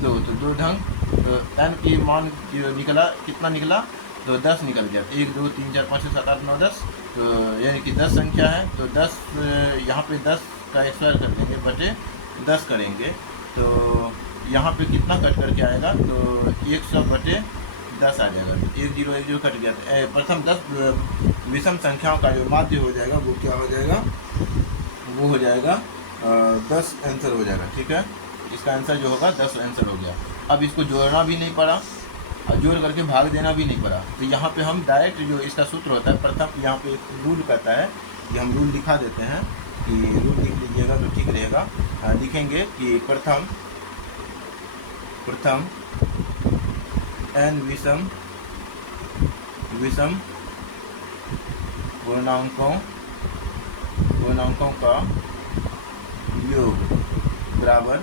2 तो 2 ढंग। तो n की मान जो निकला कितना निकला, तो 10 निकल गया। 1 2 3 4 5 6 7 8 9 10, तो यानी कि 10 संख्या है। तो 10 यहाँ पे 10 का स्क्वायर कर देंगे बटे 10 करेंगे, तो यहाँ पे कितना कट करके आएगा, तो 100 बटे 10 आ जाएगा। 1 0 1 0 कट गया। प्रथम 10 विषम संख्याओं का जो माध्य हो जाएगा वो क्या हो जाएगा, वो हो जाएगा 10 आंसर हो जाएगा, ठीक है। इसका आंसर जो होगा 10 आंसर हो गया। अब इसको जोड़ना भी नहीं पड़ा और जोड़ करके भाग देना भी नहीं पड़ा। तो यहाँ पे हम डायरेक्ट जो इसका सूत्र होता है प्रथम, यहाँ पे एक रूल कहता है कि हम रूल दिखा देते हैं कि रूल लिख लीजिएगा तो ठीक रहेगा। लिखेंगे कि प्रथम n विषम पूर्णांकों का योग बराबर,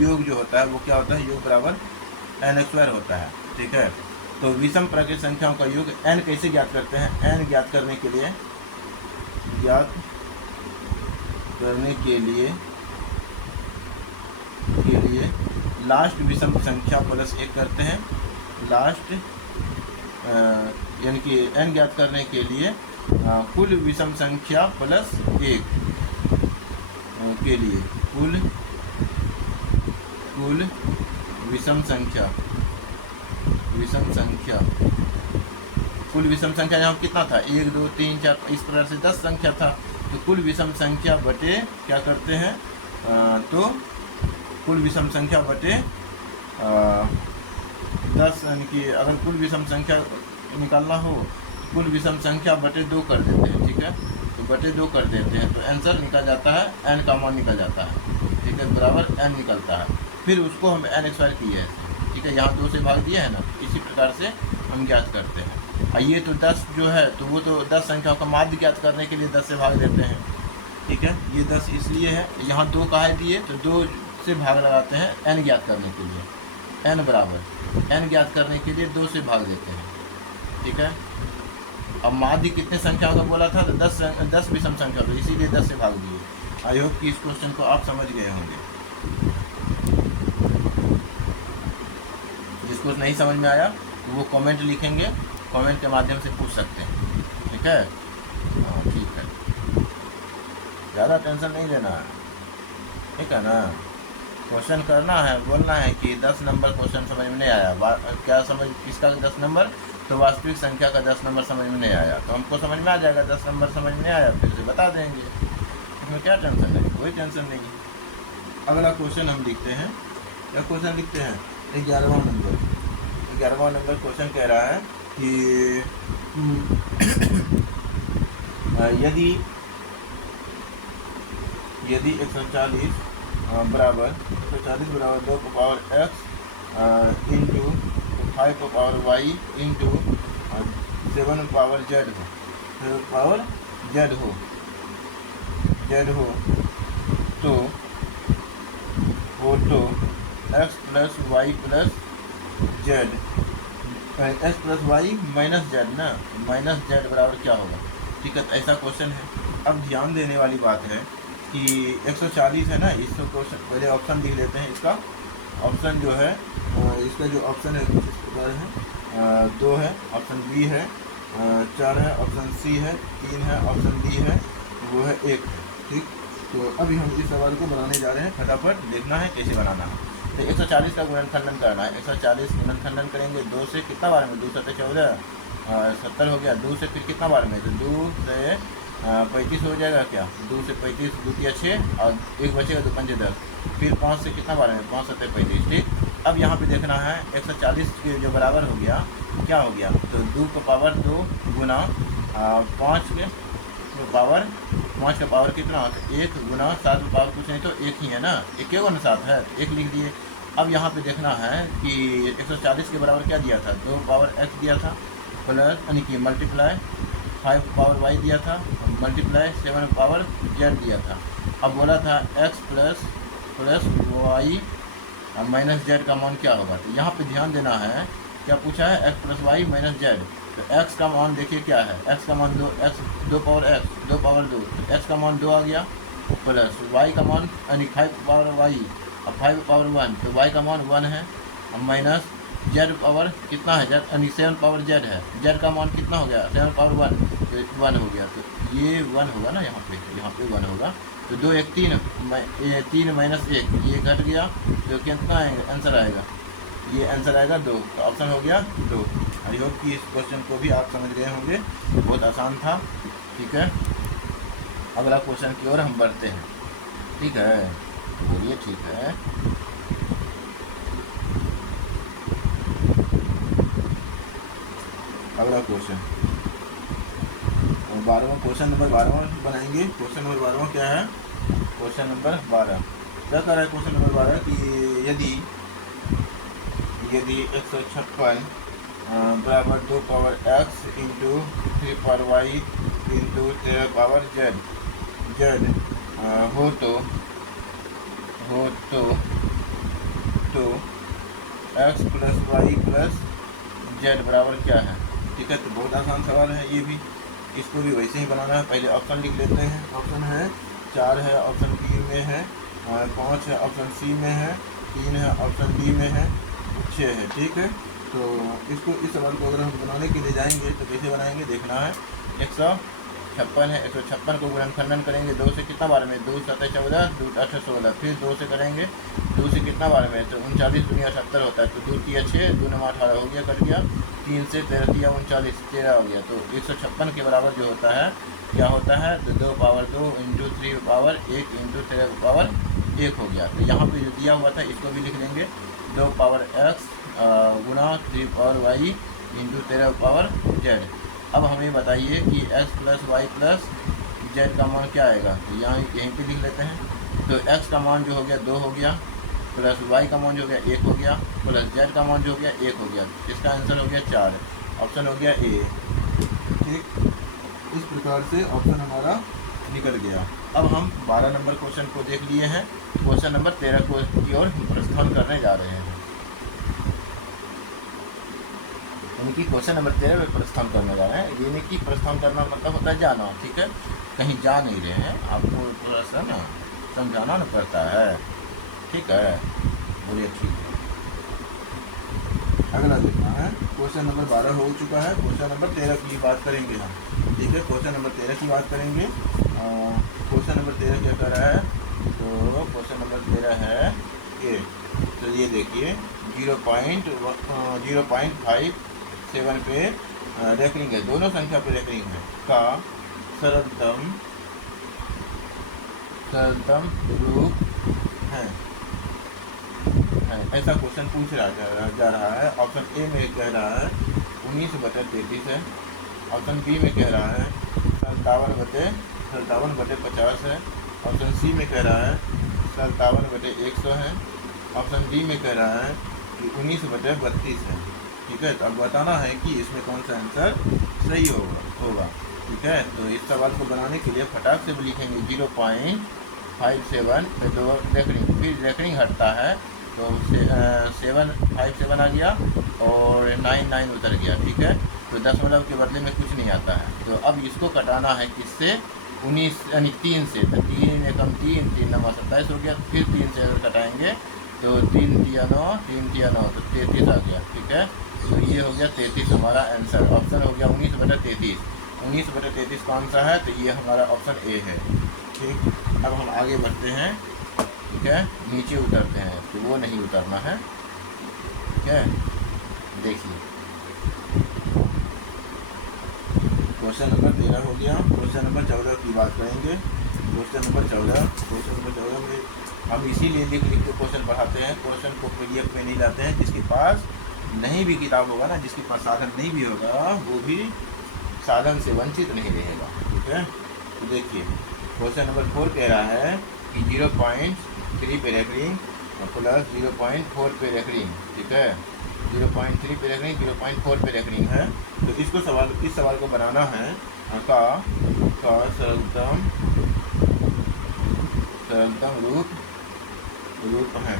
योग जो होता है वो क्या होता है, योग बराबर n स्क्वायर होता है, ठीक है। तो विषम प्राकृतिक संख्याओं का योग n कैसे ज्ञात करते हैं? n ज्ञात करने के लिए लास्ट विषम संख्या प्लस 1 करते हैं। लास्ट यानी कि n ज्ञात करने के लिए कुल विषम संख्या प्लस 1 के लिए कुल विषम संख्या कुल विषम संख्या यहाँ कितना था? 1 2 3 4 इस प्रकार से 10 संख्या था। तो कुल विषम संख्या बटे क्या करते हैं? तो कुल विषम संख्या बटे 10, यानी कि अगर कुल विषम संख्या निकालना हो तो कुल विषम संख्या बटे 2 कर देते हैं। ठीक है, तो बटे 2 कर देते हैं तो आंसर निकल जाता है, n का मान निकल जाता है। ठीक है, बराबर n निकलता है। फिर उसको हम n स्क्वायर किए हैं। ठीक है, यहाँ 2 से भाग दिया है ना, इसी प्रकार से हम ज्ञात करते हैं। और ये तो 10 जो है तो वो तो 10 संख्याओं का माध्य ज्ञात करने के लिए 10 से भाग देते हैं। ठीक है, ये 10 इसलिए है, यहाँ 2 का है दिए तो 2 से भाग लगाते हैं n ज्ञात करने के लिए। n बराबर n ज्ञात करने के लिए 2 से भाग देते हैं। ठीक है, अब माध्य कितने संख्याओं का बोला था? तो 10 विषम संख्या, तो इसीलिए 10 से भाग दिए। आई होप कि इस क्वेश्चन को आप समझ गए होंगे। जिसको नहीं समझ में आया तो वो कमेंट लिखेंगे, कमेंट के माध्यम से पूछ सकते हैं। ठीक है, हाँ ठीक है, ज़्यादा टेंशन नहीं लेना है। ठीक है ना, क्वेश्चन करना है, बोलना है कि 10 नंबर क्वेश्चन समझ में नहीं आया। क्या समझ किसका 10 नंबर? तो वास्तविक संख्या का 10 नंबर समझ में नहीं आया, तो हमको समझ में आ जाएगा। 10 नंबर समझ में नहीं आया फिर से बता देंगे, इसमें क्या टेंशन है? कोई टेंशन नहीं। अगला क्वेश्चन हम लिखते हैं। क्या क्वेश्चन लिखते हैं? 11वां नंबर क्वेश्चन कह रहा है कि यदि 140 बराबर 2 की पावर x इंटू 5 की पावर y इंटू 7 की पावर z हो तो x plus y plus z, x plus y minus z ना, माइनस जेड बराबर क्या होगा? ठीक है, तो ऐसा क्वेश्चन है। अब ध्यान देने वाली बात है कि 140 है ना, इसको क्वेश्चन पहले ऑप्शन लिख लेते हैं। इसका ऑप्शन जो है, इसका जो ऑप्शन है कुछ इस प्रकार है। 2 है, ऑप्शन बी है, 4 है, ऑप्शन सी है, 3 है, ऑप्शन डी है, वो है 1 है। ठीक, तो अभी हम इस सवाल को बनाने जा रहे हैं। फटाफट देखना है कैसे बनाना है। तो 140 का गुणनखंडन करना है। 140 गुणनखंडन करेंगे 2 से, कितना बार में? 2 7 14 70 हो गया। 2 से फिर कितना बार में? तो 2 से 35 हो जाएगा क्या? 2 से 35, 2 तिया 6 और 1 बचेगा, 2 पंजे 10। फिर 5 से कितना बार में? 5 7 35। ठीक, अब यहाँ पे देखना है 140 के जो बराबर हो गया, क्या हो गया? तो 2 का पावर 2 गुना 5 के पावर 5 का पावर कितना होता है? 1 गुना 7 का पावर कुछ नहीं तो 1 ही है ना, 1 गुना 7 है, 1 लिख दिए। अब यहाँ पे देखना है कि 140 के बराबर क्या दिया था? 2 पावर x दिया था, प्लस यानी कि मल्टीप्लाई 5 पावर y दिया था, मल्टीप्लाई 7 पावर z दिया था। अब बोला था x plus y minus z का मान क्या होगा? तो यहाँ पे ध्यान देना है, क्या पूछा है? x plus y minus z. तो x का मान देखिए क्या है? x का मान 2 पावर x 2 पावर 2, तो x का मान 2 आ गया, प्लस y का मान यानी 5 पावर y और 5 पावर 1, तो y का मान 1 है, माइनस z पावर कितना है? z यानी 7 पावर z है, z का मान कितना हो गया? 7 पावर 1, तो 1 हो गया। तो ये 1 होगा ना, यहाँ पे 1 होगा। तो 2 1 3 माइनस 1, ये घट गया, तो कितना आंसर आएगा? ये आंसर आएगा 2। तो ऑप्शन हो गया 2। आई होप कि इस क्वेश्चन को भी आप समझ गए होंगे, बहुत आसान था। ठीक है, अगला क्वेश्चन की ओर हम बढ़ते हैं। ठीक है, बोलिए ठीक है। अगला क्वेश्चन 12वां, क्वेश्चन नंबर 12वां बनाएंगे। क्वेश्चन नंबर 12वां क्या है? क्वेश्चन नंबर 12 क्या कर रहा है? क्वेश्चन नंबर 12 कि यदि 156 बराबर 2 power x into 3 power y into 13 power z हो तो x plus y plus z बराबर क्या है। ठीक है, तो बहुत आसान सवाल है ये भी, इसको भी वैसे ही बनाना है। पहले ऑप्शन लिख लेते हैं। ऑप्शन है 4 है, ऑप्शन बी में है, 5 है, ऑप्शन सी में है, 3 है, ऑप्शन डी में है, 6 है। ठीक है, तो इसको इस सवाल को अगर हम बनाने के लिए जाएंगे तो कैसे बनाएंगे देखना है। 156 है, 156 को गुणनखंडन करेंगे 2 से कितना बार में, 2 7 14, 2 8 16, फिर 2 से करेंगे 2 से कितना बार में, तो 39 दूनी 78 होता है, तो 2 3 6, 2 9 18 हो गया, कट गया, 3 से 13 3 39, 13 हो गया। तो 156 के बराबर जो होता है क्या होता है, तो 2 power 2 into 3 power 1 into 13 power 1 हो गया। तो यहाँ पे जो दिया हुआ था इसको भी लिख लेंगे, 2 पावर x गुणा 3 power y into 13 power z। अब हमें बताइए कि x plus y plus z का मान क्या आएगा, तो यहाँ यहीं पे लिख लेते हैं। तो x का मान जो हो गया 2 हो गया, प्लस y का मान जो हो गया 1 हो गया, प्लस z का मान जो हो गया 1 हो गया। इसका आंसर हो गया 4, ऑप्शन हो गया ए। ठीक, इस प्रकार से ऑप्शन हमारा निकल गया। अब हम 12 नंबर क्वेश्चन को देख लिए हैं। क्वेश्चन नंबर 13 की ओर प्रस्थान करने जा रहे हैं, यानी कि क्वेश्चन नंबर 13 में प्रस्थान करने जा रहे हैं। यानी कि प्रस्थान करना मतलब होता है जाना। ठीक है, कहीं जा नहीं रहे हैं, आपको थोड़ा सा ना समझाना ना पड़ता है। ठीक है, बोलिए ठीक है। अगला देखना है, क्वेश्चन नंबर 12 हो चुका है, क्वेश्चन नंबर 13 की बात करेंगे हम। ठीक है, क्वेश्चन नंबर 13 की बात करेंगे। क्वेश्चन नंबर 13 क्या कर रहा है, तो क्वेश्चन नंबर 13 है ए। तो ये देखिए 0.57 पे रेकरिंग है, दोनों संख्या पे रेकरिंग है का सरलतम रूप है ऐसा क्वेश्चन पूछ रहा जा रहा है। ऑप्शन ए में कह रहा है 19/33 है, ऑप्शन बी में कह रहा है 57/50 है, ऑप्शन सी में कह रहा है 57/100 है, ऑप्शन डी में कह रहा है कि 19/32 है। ठीक है, तो अब बताना है कि इसमें कौन सा आंसर सही होगा। ठीक है, तो इस सवाल को बनाने के लिए फटाक से लिखेंगे 0.57 पे 2 रेकरिंग, फिर रेकरिंग हटता है तो 757 आ गया और 99 उतर गया। ठीक है, तो दशमलव के बदले में कुछ नहीं आता है। तो अब इसको कटाना है किससे, 19 यानी 3 से, तो 3 एकम 3, 3 9 27 हो गया, फिर 3 से अगर कटाएंगे तो 3 3 9, 3 3 9, तो 33 आ गया। ठीक है, तो ये हो गया 33 हमारा आंसर। ऑप्शन हो गया 19/33। 19/33 कौन सा है, तो ये हमारा ऑप्शन ए है। ठीक, अब हम आगे बढ़ते हैं। ठीक है, नीचे उतरते हैं, तो वो नहीं उतरना है। ठीक है, देखिए क्वेश्चन नंबर 13 हो गया। क्वेश्चन नंबर 14 की बात करेंगे। क्वेश्चन नंबर 14 में हम इसीलिए लिख के क्वेश्चन पढ़ाते हैं, क्वेश्चन को PDF में नहीं लाते हैं। जिसके पास नहीं भी किताब होगा ना, जिसके पास साधन नहीं भी होगा, वो भी साधन से वंचित नहीं रहेगा। ठीक है, तो देखिए क्वेश्चन नंबर 4 कह रहा है कि 0.3 पे रेकरिंग प्लस 0.4 पे रेकरिंग। ठीक है, 0.3 पे रेकरिंग, 0.4 पे रेकरिंग है। तो इस सवाल को बनाना है का सरलतम रूप है,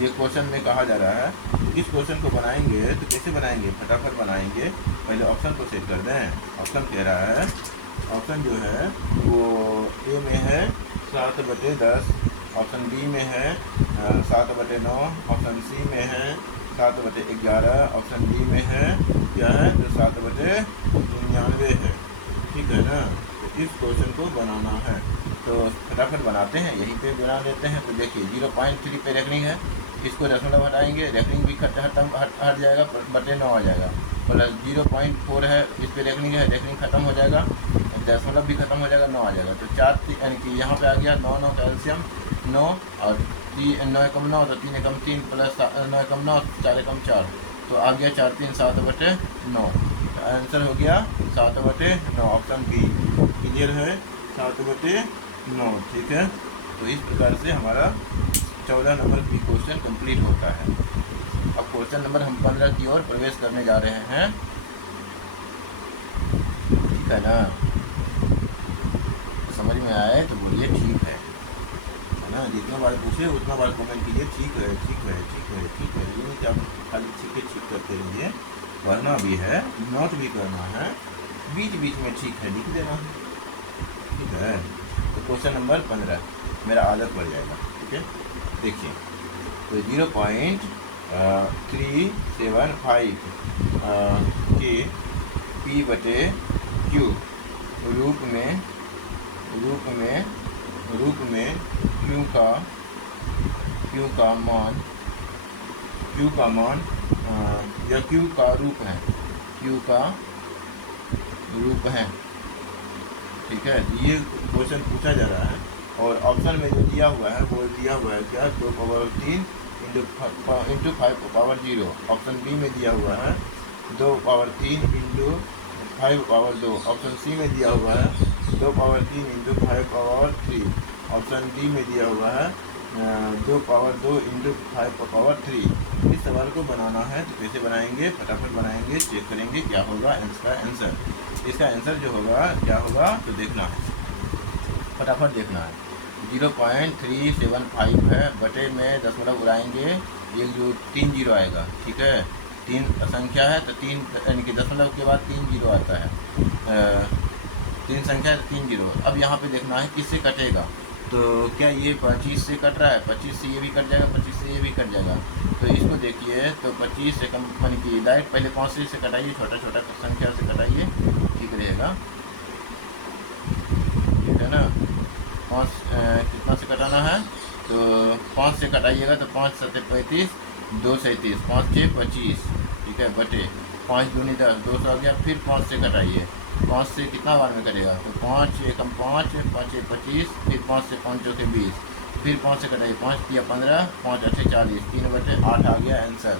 ये क्वेश्चन में कहा जा रहा है। तो इस क्वेश्चन को बनाएंगे तो कैसे बनाएंगे, फटाफट बनाएंगे। पहले ऑप्शन को सेट कर दें। ऑप्शन कह रहा है, ऑप्शन जो है वो ए में है 7/10, ऑप्शन बी में है 7/9, ऑप्शन सी में है 7/11, ऑप्शन डी में है क्या है, तो 7/99 है। ठीक है ना, तो इस क्वेश्चन को बनाना है, तो फटाफट बनाते हैं, यहीं पे बना लेते हैं। तो देखिए 0.3 पे रेकरिंग है, इसको दशमलव हटाएंगे, रेकरिंग भी हट जाएगा, /9 आ जाएगा। प्लस 0.4 है, इस पे रेकरिंग है, रेकरिंग खत्म हो जाएगा, दशमलव भी खत्म हो जाएगा, 9 आ जाएगा। तो 4 यानी कि यहाँ पे आ गया 9 9 कैल्शियम 9 और 9 एकम 9, तो 3 एकम 3 प्लस 9 एकम 9, 4 एकम 4, तो आ गया 4 3 7/9। आंसर हो गया 7/9, ऑप्शन बी क्लियर है, 7/9। ठीक है, तो इस प्रकार से हमारा 14 नंबर की क्वेश्चन कंप्लीट होता है। अब क्वेश्चन नंबर हम 15 की ओर प्रवेश करने जा रहे हैं। ठीक है ना, समझ में आए तो बोलिए ठीक है ना। ना, जितना बार पूछे उतना बार कमेंट कीजिए ठीक है ठीक है ठीक है ठीक है, ये नहीं कि आप खाली ठीक करते रहिए, पढ़ना भी है, नोट भी करना है, बीच बीच में ठीक है लिख देना है, ठीक है। तो क्वेश्चन नंबर 15 मेरा आदत बढ़ जाएगा, ठीक है। देखिए तो 0.375 के पी बटे क्यू रूप में क्यू का मान या क्यू का रूप है, ठीक है। ये क्वेश्चन पूछा जा रहा है और ऑप्शन में जो दिया हुआ है वो दिया हुआ है क्या, 2/3 इंटू 5/0। ऑप्शन बी में दिया हुआ है 2/3 इंटू 5/2। ऑप्शन सी में दिया हुआ है 2/3 इंटू 5/3। ऑप्शन डी में दिया हुआ है 2/2 इंटू 5/3। इस सवाल को बनाना है तो कैसे बनाएंगे, फटाफट बनाएंगे, चेक करेंगे क्या होगा इसका आंसर। इसका आंसर जो होगा क्या होगा तो देखना है, फटाफट देखना है। 0.375 है, बटे में दशमलव उड़ाएंगे, एक जो 3 जीरो आएगा, ठीक है। 3 संख्या है तो 3 यानी कि दशमलव के बाद 3 जीरो आता है, 3 संख्या है 3 जीरो। अब यहाँ पे देखना है किससे कटेगा, तो क्या ये 25 से कट रहा है, 25 से ये भी कट जाएगा, 25 से ये भी कट जाएगा। तो इसको देखिए तो 25 से कम यानी कि डायरेक्ट पहले 5 से कटाइए, छोटा छोटा संख्या से कटाइए, ठीक रहेगा, ठीक है ना। 5 कितना से कटाना है तो 5 से कटाइएगा तो 5 7 35, 2 37, 5 6 25, ठीक है, बटे 5 दूनी 10, 200 आ गया। फिर 5 से कटाइए, 5 से कितना बार में कटेगा तो 5 एकम 5, 5 1 25, फिर 5 से 5 चौके 20, फिर 5 से कटाइए, 5 किया 15, 5 8 40, 3/8 आ गया आंसर,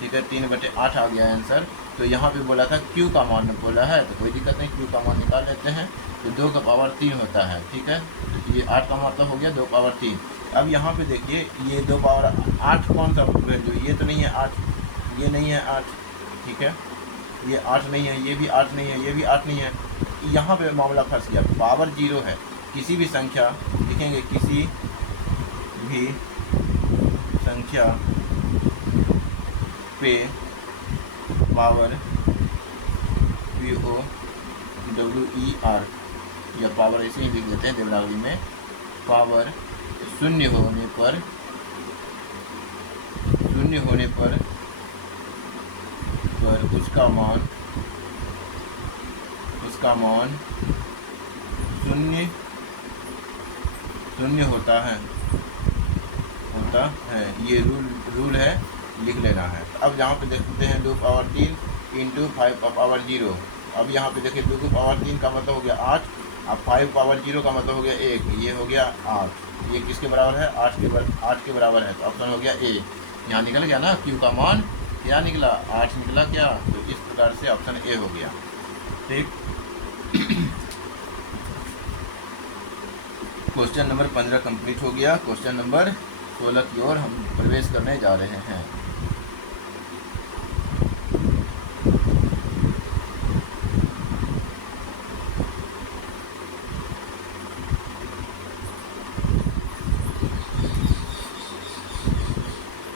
ठीक है, 3/8 आ गया आंसर। तो यहाँ पे बोला था क्यू का मान बोला है तो कोई दिक्कत नहीं, क्यू का मान निकाल लेते हैं। तो 2/3 होता है, ठीक है। तो ये 8 का मतलब हो गया 2/3। अब यहाँ पे देखिए ये 2/8 कौन सा वैल्यू, ये तो नहीं है 8, ये नहीं है 8, ठीक है, ये 8 नहीं है, ये भी 8 नहीं है, ये भी 8 नहीं है। यहाँ पे मामला फंस गया, पावर 0 है। किसी भी संख्या लिखेंगे, किसी भी संख्या पे पावर POWER या पावर ऐसे ही लिख देते हैं देवनागरी में, पावर शून्य होने पर उसका मान शून्य होता है, ये रूल है, लिख लेना है। अब यहाँ पे देखते हैं 2/3 इंटू 5/0। अब यहाँ पे देखिए 2/3 का मतलब हो गया 8, अब 5/0 का मतलब हो गया 1, ये हो गया 8, ये किसके बराबर है 8 के बराबर है। तो ऑप्शन हो गया ए, यहाँ निकल गया ना क्यू का मान क्या निकला 8 निकला क्या, तो इस प्रकार से ऑप्शन ए हो गया, ठीक। क्वेश्चन नंबर 15 कंप्लीट हो गया। क्वेश्चन नंबर 16 की ओर हम प्रवेश करने जा रहे हैं।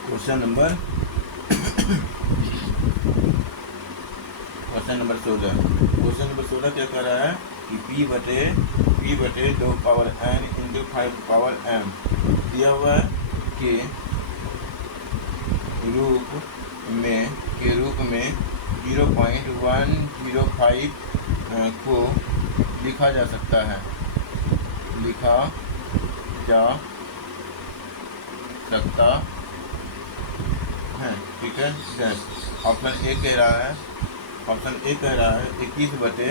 क्वेश्चन नंबर 16 क्या कह रहा है कि P बटे 2/n इंटू 5/m दिया हुआ है के रूप में 0.105 को लिखा जा सकता है, ठीक है। ऑप्शन ए कह रहा है 21 बटे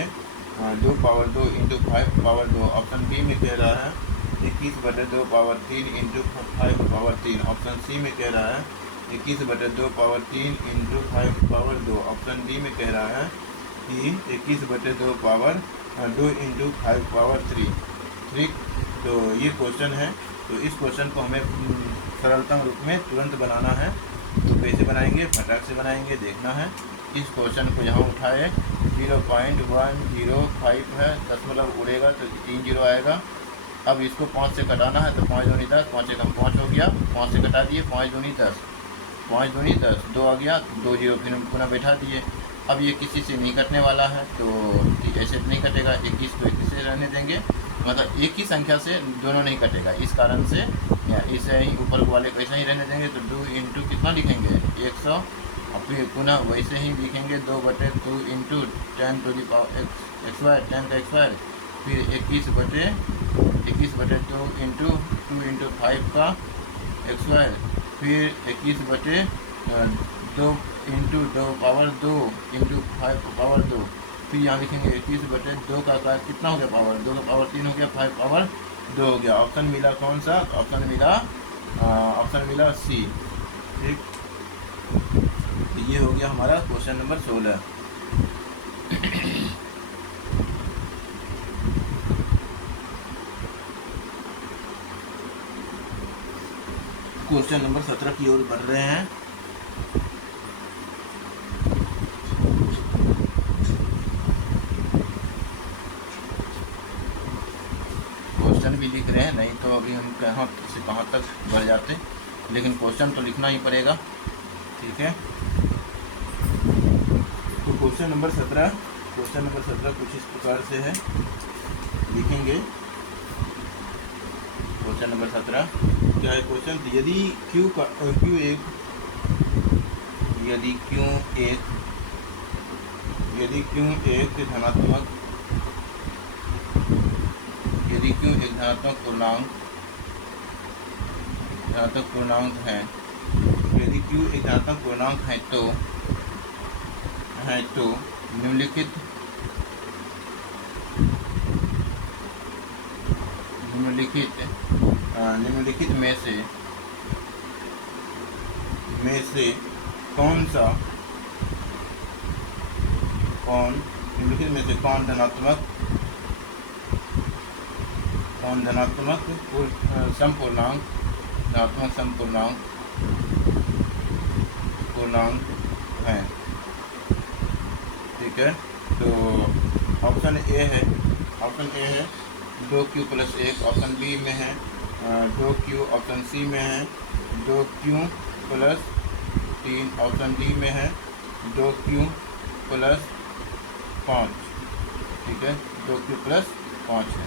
2/2 इंटू 5/2। ऑप्शन बी में कह रहा है 21 बटे 2/3 इंटू 5/3। ऑप्शन सी में कह रहा है 21 बटे 2/3 इंटू 5/2। ऑप्शन डी में कह रहा है कि 21 बटे 2/2 इंटू 5/3, ठीक। तो ये क्वेश्चन है, तो इस क्वेश्चन को हमें सरलतम रूप में तुरंत बनाना है। तो कैसे बनाएंगे, फटाक से बनाएंगे, देखना है। इस क्वेश्चन को यहाँ उठाए, 0.105 है, दशमलव उड़ेगा तो 3 जीरो आएगा, अब इसको 5 से कटाना है तो 5 दूनी 10, 5 एकम 5 हो गया, 5 से कटा दिए, 5 दूनी 10, 5 दूनी 10, 2 आ गया, 2 जीरो फिर पुनः बैठा दिए। अब ये किसी से नहीं कटने वाला है तो ऐसे नहीं कटेगा, 21 को 21 से रहने देंगे, मतलब एक ही संख्या से दोनों नहीं कटेगा, इस कारण से या इसे ही ऊपर वाले को ऐसा ही रहने देंगे। तो 2 इंटू कितना लिखेंगे 100, और फिर पुनः वैसे ही लिखेंगे 2/2 into 10 to the power x वायर, 10 का एक्स वायर, फिर 21/2 इंटू 2 इंटू 5 का एक्स वायर, फिर 21/2 इंटू 2 पावर 2 इंटू 5 पावर 2, फिर यहाँ लिखेंगे 21/2 का कितना हो गया पावर 2 का पावर 3 हो गया, 5 पावर 2 हो गया। ऑप्शन मिला कौन सा, ऑप्शन मिला सी। ठीक, तो ये हो गया हमारा क्वेश्चन नंबर 16। क्वेश्चन नंबर 17 की ओर बढ़ रहे हैं। क्वेश्चन भी लिख रहे हैं, नहीं तो अभी हम कहाँ से कहाँ तक बढ़ जाते, लेकिन क्वेश्चन तो लिखना ही पड़ेगा। ठीक है, तो क्वेश्चन नंबर 17 कुछ इस प्रकार से है, लिखेंगे। क्वेश्चन नंबर 17 क्या है क्वेश्चन, यदि Q एक धनात्मक पूर्णांक है, यदि Q एक धनात्मक पूर्णांक है तो निम्नलिखित में से कौन धनात्मक पूर्णांक है। ठीक है, तो ऑप्शन ए है 2Q + 1, ऑप्शन बी में है 2Q, ऑप्शन सी में है 2Q + 3, ऑप्शन डी में है 2Q + 5। ठीक है, 2Q + 5 है।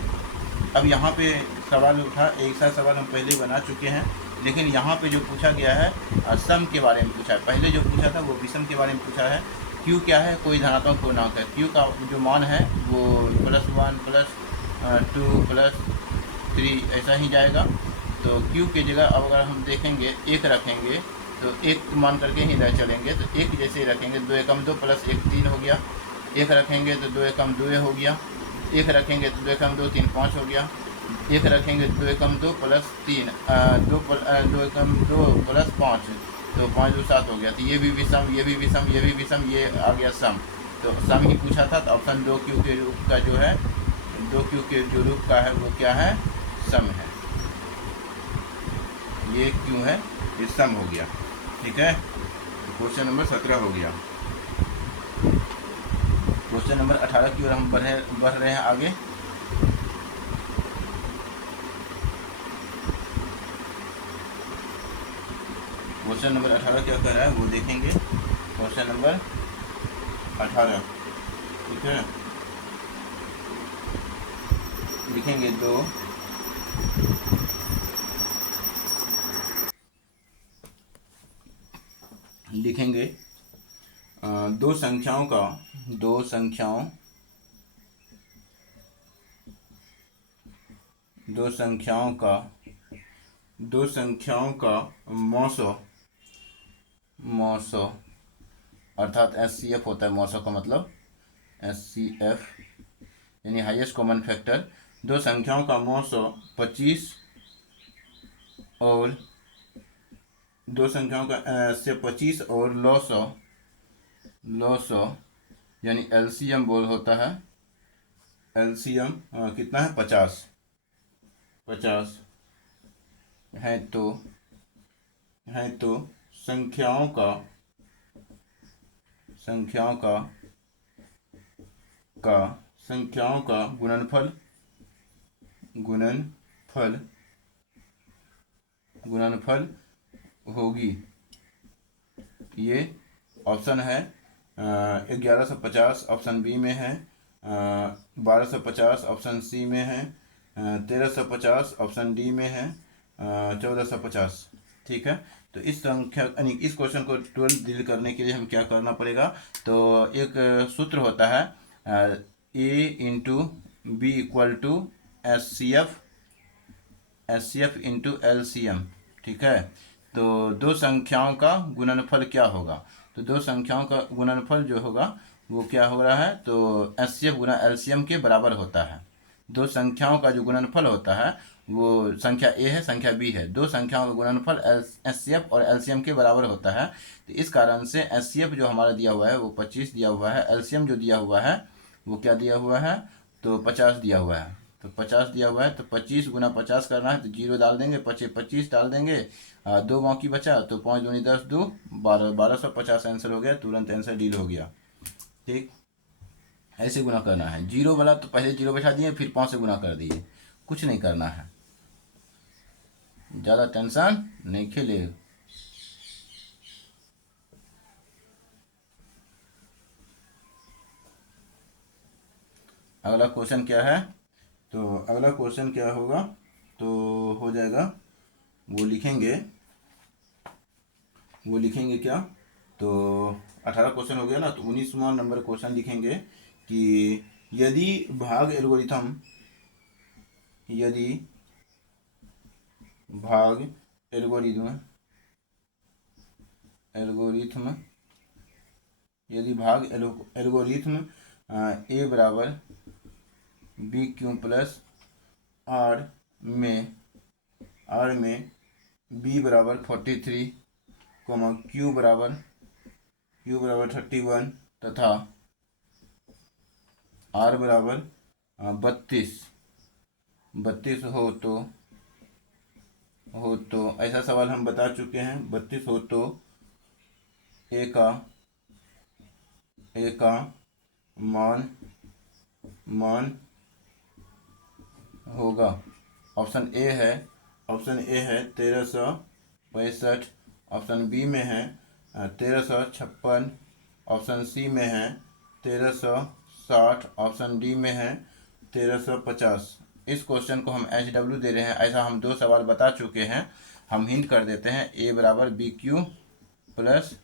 अब यहाँ पे सवाल उठा, एक सा सवाल हम पहले बना चुके हैं, लेकिन यहाँ पे जो पूछा गया है सम के बारे में पूछा है। पहले जो पूछा था वो विषम के बारे में पूछा है। Q क्या है, कोई धनात्मक पूर्णांक है, Q का जो मान है वो +1 +2 +3 ऐसा ही जाएगा। तो Q की जगह अब अगर हम देखेंगे 1 रखेंगे तो 1 मान करके ही ले चलेंगे, तो 1 जैसे ही रखेंगे, 2 एकम 2 + 1 3 हो गया, 1 रखेंगे तो 2 एकम 2 हो गया, 1 रखेंगे तो 2 एकम 2 3 5 हो गया, 1 रखेंगे तो 2 एकम 2 + 3 2 एकम 2 + 5, तो 5 2 7 हो गया। तो ये भी विषम, ये भी विषम, ये भी विषम, ये आ गया सम। तो सम ही पूछा था, तो ऑप्शन 2Q के रूप का जो है, 2Q के जो रूप का है वो क्या है, सम है। ये Q है, ये सम हो गया। ठीक है, क्वेश्चन नंबर 17 हो गया। क्वेश्चन नंबर 18 की ओर हम बढ़ रहे हैं आगे। क्वेश्चन नंबर 18 क्या कह रहा है वो देखेंगे। क्वेश्चन नंबर 18, ठीक है, लिखेंगे 2 लिखेंगे दो संख्याओं का मौसो अर्थात SCF होता है, मौसो का मतलब SCF यानी हाईएस्ट कॉमन फैक्टर। दो संख्याओं का मौसो 25 और दो संख्याओं का से 25 और लॉसो यानी LCM बोल होता है। LCM कितना है, 50 है तो संख्याओं का गुणनफल गुणनफल होगी। ये ऑप्शन है 1150 ऑप्शन बी में है, 1250 ऑप्शन सी में है, 1350 ऑप्शन डी में है, 1450। ठीक है, तो इस संख्या यानी इस क्वेश्चन को तुरंत डील करने के लिए हम क्या करना पड़ेगा, तो एक सूत्र होता है A into B equal to S C F into L C M. ठीक है, तो दो संख्याओं का गुणनफल क्या होगा, तो दो संख्याओं का गुणनफल जो होगा वो क्या हो रहा है, तो एस सी एफ गुना एल सी एम के बराबर होता है। दो संख्याओं का जो गुणनफल होता है वो संख्या ए है, संख्या बी है, दो संख्याओं का गुणनफल एस सी एफ और एल सी एम के बराबर होता है। तो इस कारण से एस सी एफ जो हमारा दिया हुआ है वो 25 दिया हुआ है, एल सी एम जो दिया हुआ है वो क्या दिया हुआ है, तो 50 दिया हुआ है। तो 50 दिया हुआ है, तो 25 गुना 50 करना है, तो जीरो डाल देंगे, 25 डाल देंगे, दो बाकी बचा, तो 5 दूनी 10, 2 12, 1250 आंसर हो गया, तुरंत आंसर डील हो गया। ठीक, ऐसे गुना करना है। जीरो वाला तो पहले जीरो बैठा दिए, फिर 5 से गुना कर दिए, कुछ नहीं करना है, ज़्यादा टेंशन नहीं खेले। अगला क्वेश्चन क्या है, तो अगला क्वेश्चन क्या होगा, तो हो जाएगा वो लिखेंगे क्या, तो 18 क्वेश्चन हो गया ना, तो 19वां नंबर क्वेश्चन लिखेंगे कि यदि भाग एल्गोरिथम एल्गोरिथम ए बराबर बी क्यू प्लस आर में बी बराबर 43, क्यू बराबर 31 तथा आर बराबर 32 हो तो ऐसा सवाल हम बता चुके हैं। 32 हो तो ए का मान होगा। ऑप्शन ए है 1365, ऑप्शन बी में है 1356, ऑप्शन सी में है 1360, ऑप्शन डी में है 1350। इस क्वेश्चन को हम HW दे रहे हैं, ऐसा हम दो सवाल बता चुके हैं। हम हिंट कर देते हैं, ए बराबर बी क्यू प्लस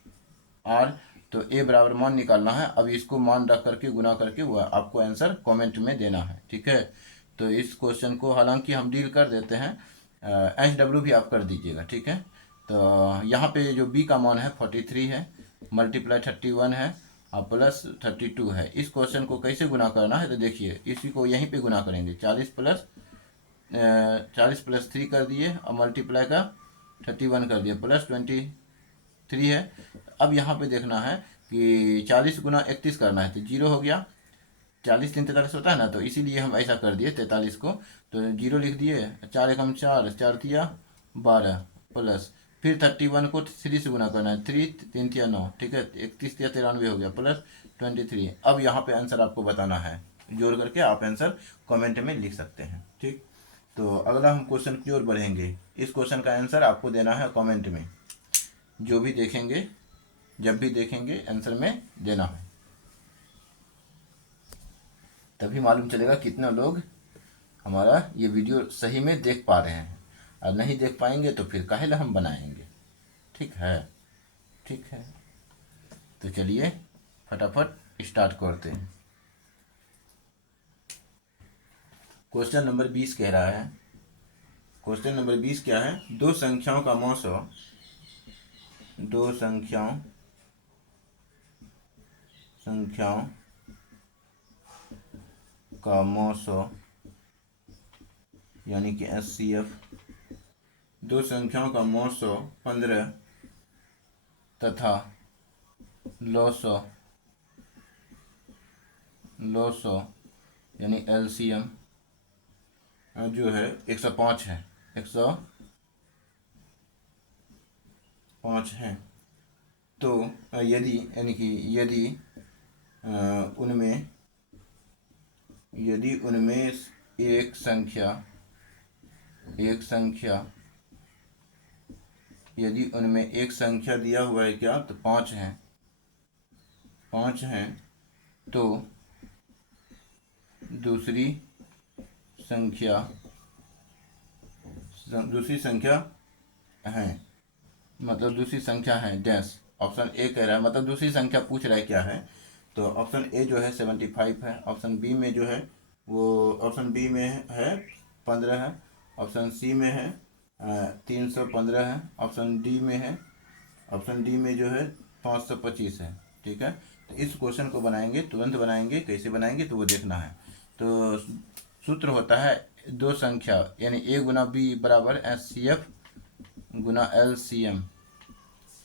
आर, तो ए बराबर मान निकालना है। अब इसको मान रख करके गुना करके वो आपको आंसर कमेंट में देना है। ठीक है, तो इस क्वेश्चन को हालांकि हम डील कर देते हैं, HW भी आप कर दीजिएगा। ठीक है, तो यहाँ पे जो बी का मान है 43 है, मल्टीप्लाई 31 है और प्लस 32 है। इस क्वेश्चन को कैसे गुना करना है, तो देखिए इसी को यहीं पे गुना करेंगे, 40 प्लस 3 कर दिए और मल्टीप्लाई का 31 कर दिए, प्लस 23 है। अब यहाँ पे देखना है कि 40 गुना 31 करना है, तो जीरो हो गया, 40 3 43 होता है ना, तो इसीलिए हम ऐसा कर दिए 43 को, तो जीरो लिख दिए, 4 एकम 4, 4 तिया 12, प्लस फिर 31 को 3 से गुना करना है, 3 3 तिया 9, ठीक है, 31 तिया 93 हो गया, प्लस 23। अब यहाँ पे आंसर आपको बताना है, जोड़ करके आप आंसर कमेंट में लिख सकते हैं। ठीक, तो अगला हम क्वेश्चन की ओर बढ़ेंगे। इस क्वेश्चन का आंसर आपको देना है कमेंट में, जो भी देखेंगे, जब भी देखेंगे आंसर में देना है, तभी मालूम चलेगा कितने लोग हमारा ये वीडियो सही में देख पा रहे हैं, और नहीं देख पाएंगे तो फिर काहे ला हम बनाएंगे। ठीक है, ठीक है, तो चलिए फटाफट स्टार्ट करते हैं। क्वेश्चन नंबर 20 कह रहा है, क्वेश्चन नंबर 20 क्या है, दो संख्याओं का मौसम, दो संख्याओं का मौसम यानी कि SCF, दो संख्याओं का मौसम 15 तथा लॉसो यानी LCM जो है 105 है, 105 है। तो यदि यानी कि यदि उनमें एक संख्या एक संख्या, यदि उनमें एक संख्या दिया हुआ है क्या, तो 5 हैं, 5 हैं, तो दूसरी संख्या है, मतलब दूसरी संख्या है डैश। ऑप्शन ए कह रहा है, मतलब दूसरी संख्या पूछ रहा है क्या है, तो ऑप्शन ए जो है 75 है, ऑप्शन बी में जो है वो, ऑप्शन बी में है 15 है, ऑप्शन सी में है 315 है, ऑप्शन डी में है, ऑप्शन डी में जो है 525 है। ठीक है, तो इस क्वेश्चन को बनाएंगे, तुरंत बनाएंगे, कैसे बनाएंगे तो वो देखना है। तो सूत्र होता है दो संख्या यानी ए गुना बी बराबर SCF गुना LCM।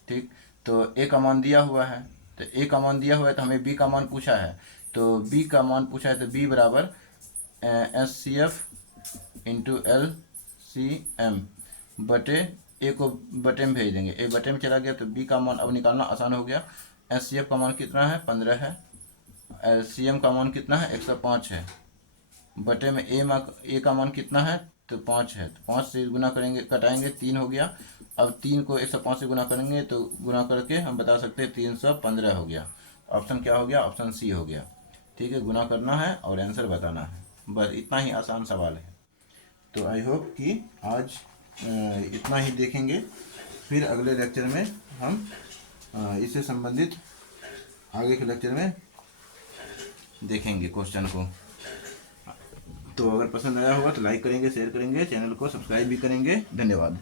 ठीक, तो ए का मान दिया हुआ है, तो ए का मान दिया हुआ है, तो हमें बी का मान पूछा है, तो बी का मान पूछा है, तो बी बराबर SCF इंटू LCM बटे ए को बटे में भेज देंगे, ए बटे में चला गया, तो बी का मान अब निकालना आसान हो गया। SCF का मान कितना है 15 है, LCM का मान कितना है 105 है, बटे में ए का मान कितना है तो 5 है, तो 5 से गुना करेंगे, कटाएंगे 3 हो गया। अब 3 को 105 से गुना करेंगे तो गुना करके हम बता सकते हैं 315 हो गया। ऑप्शन क्या हो गया, ऑप्शन सी हो गया। ठीक है, गुना करना है और आंसर बताना है, बस इतना ही आसान सवाल है। तो आई होप कि आज इतना ही देखेंगे, फिर अगले लेक्चर में हम इससे संबंधित आगे के लेक्चर में देखेंगे क्वेश्चन को। तो अगर पसंद आया होगा तो लाइक करेंगे, शेयर करेंगे, चैनल को सब्सक्राइब भी करेंगे। धन्यवाद।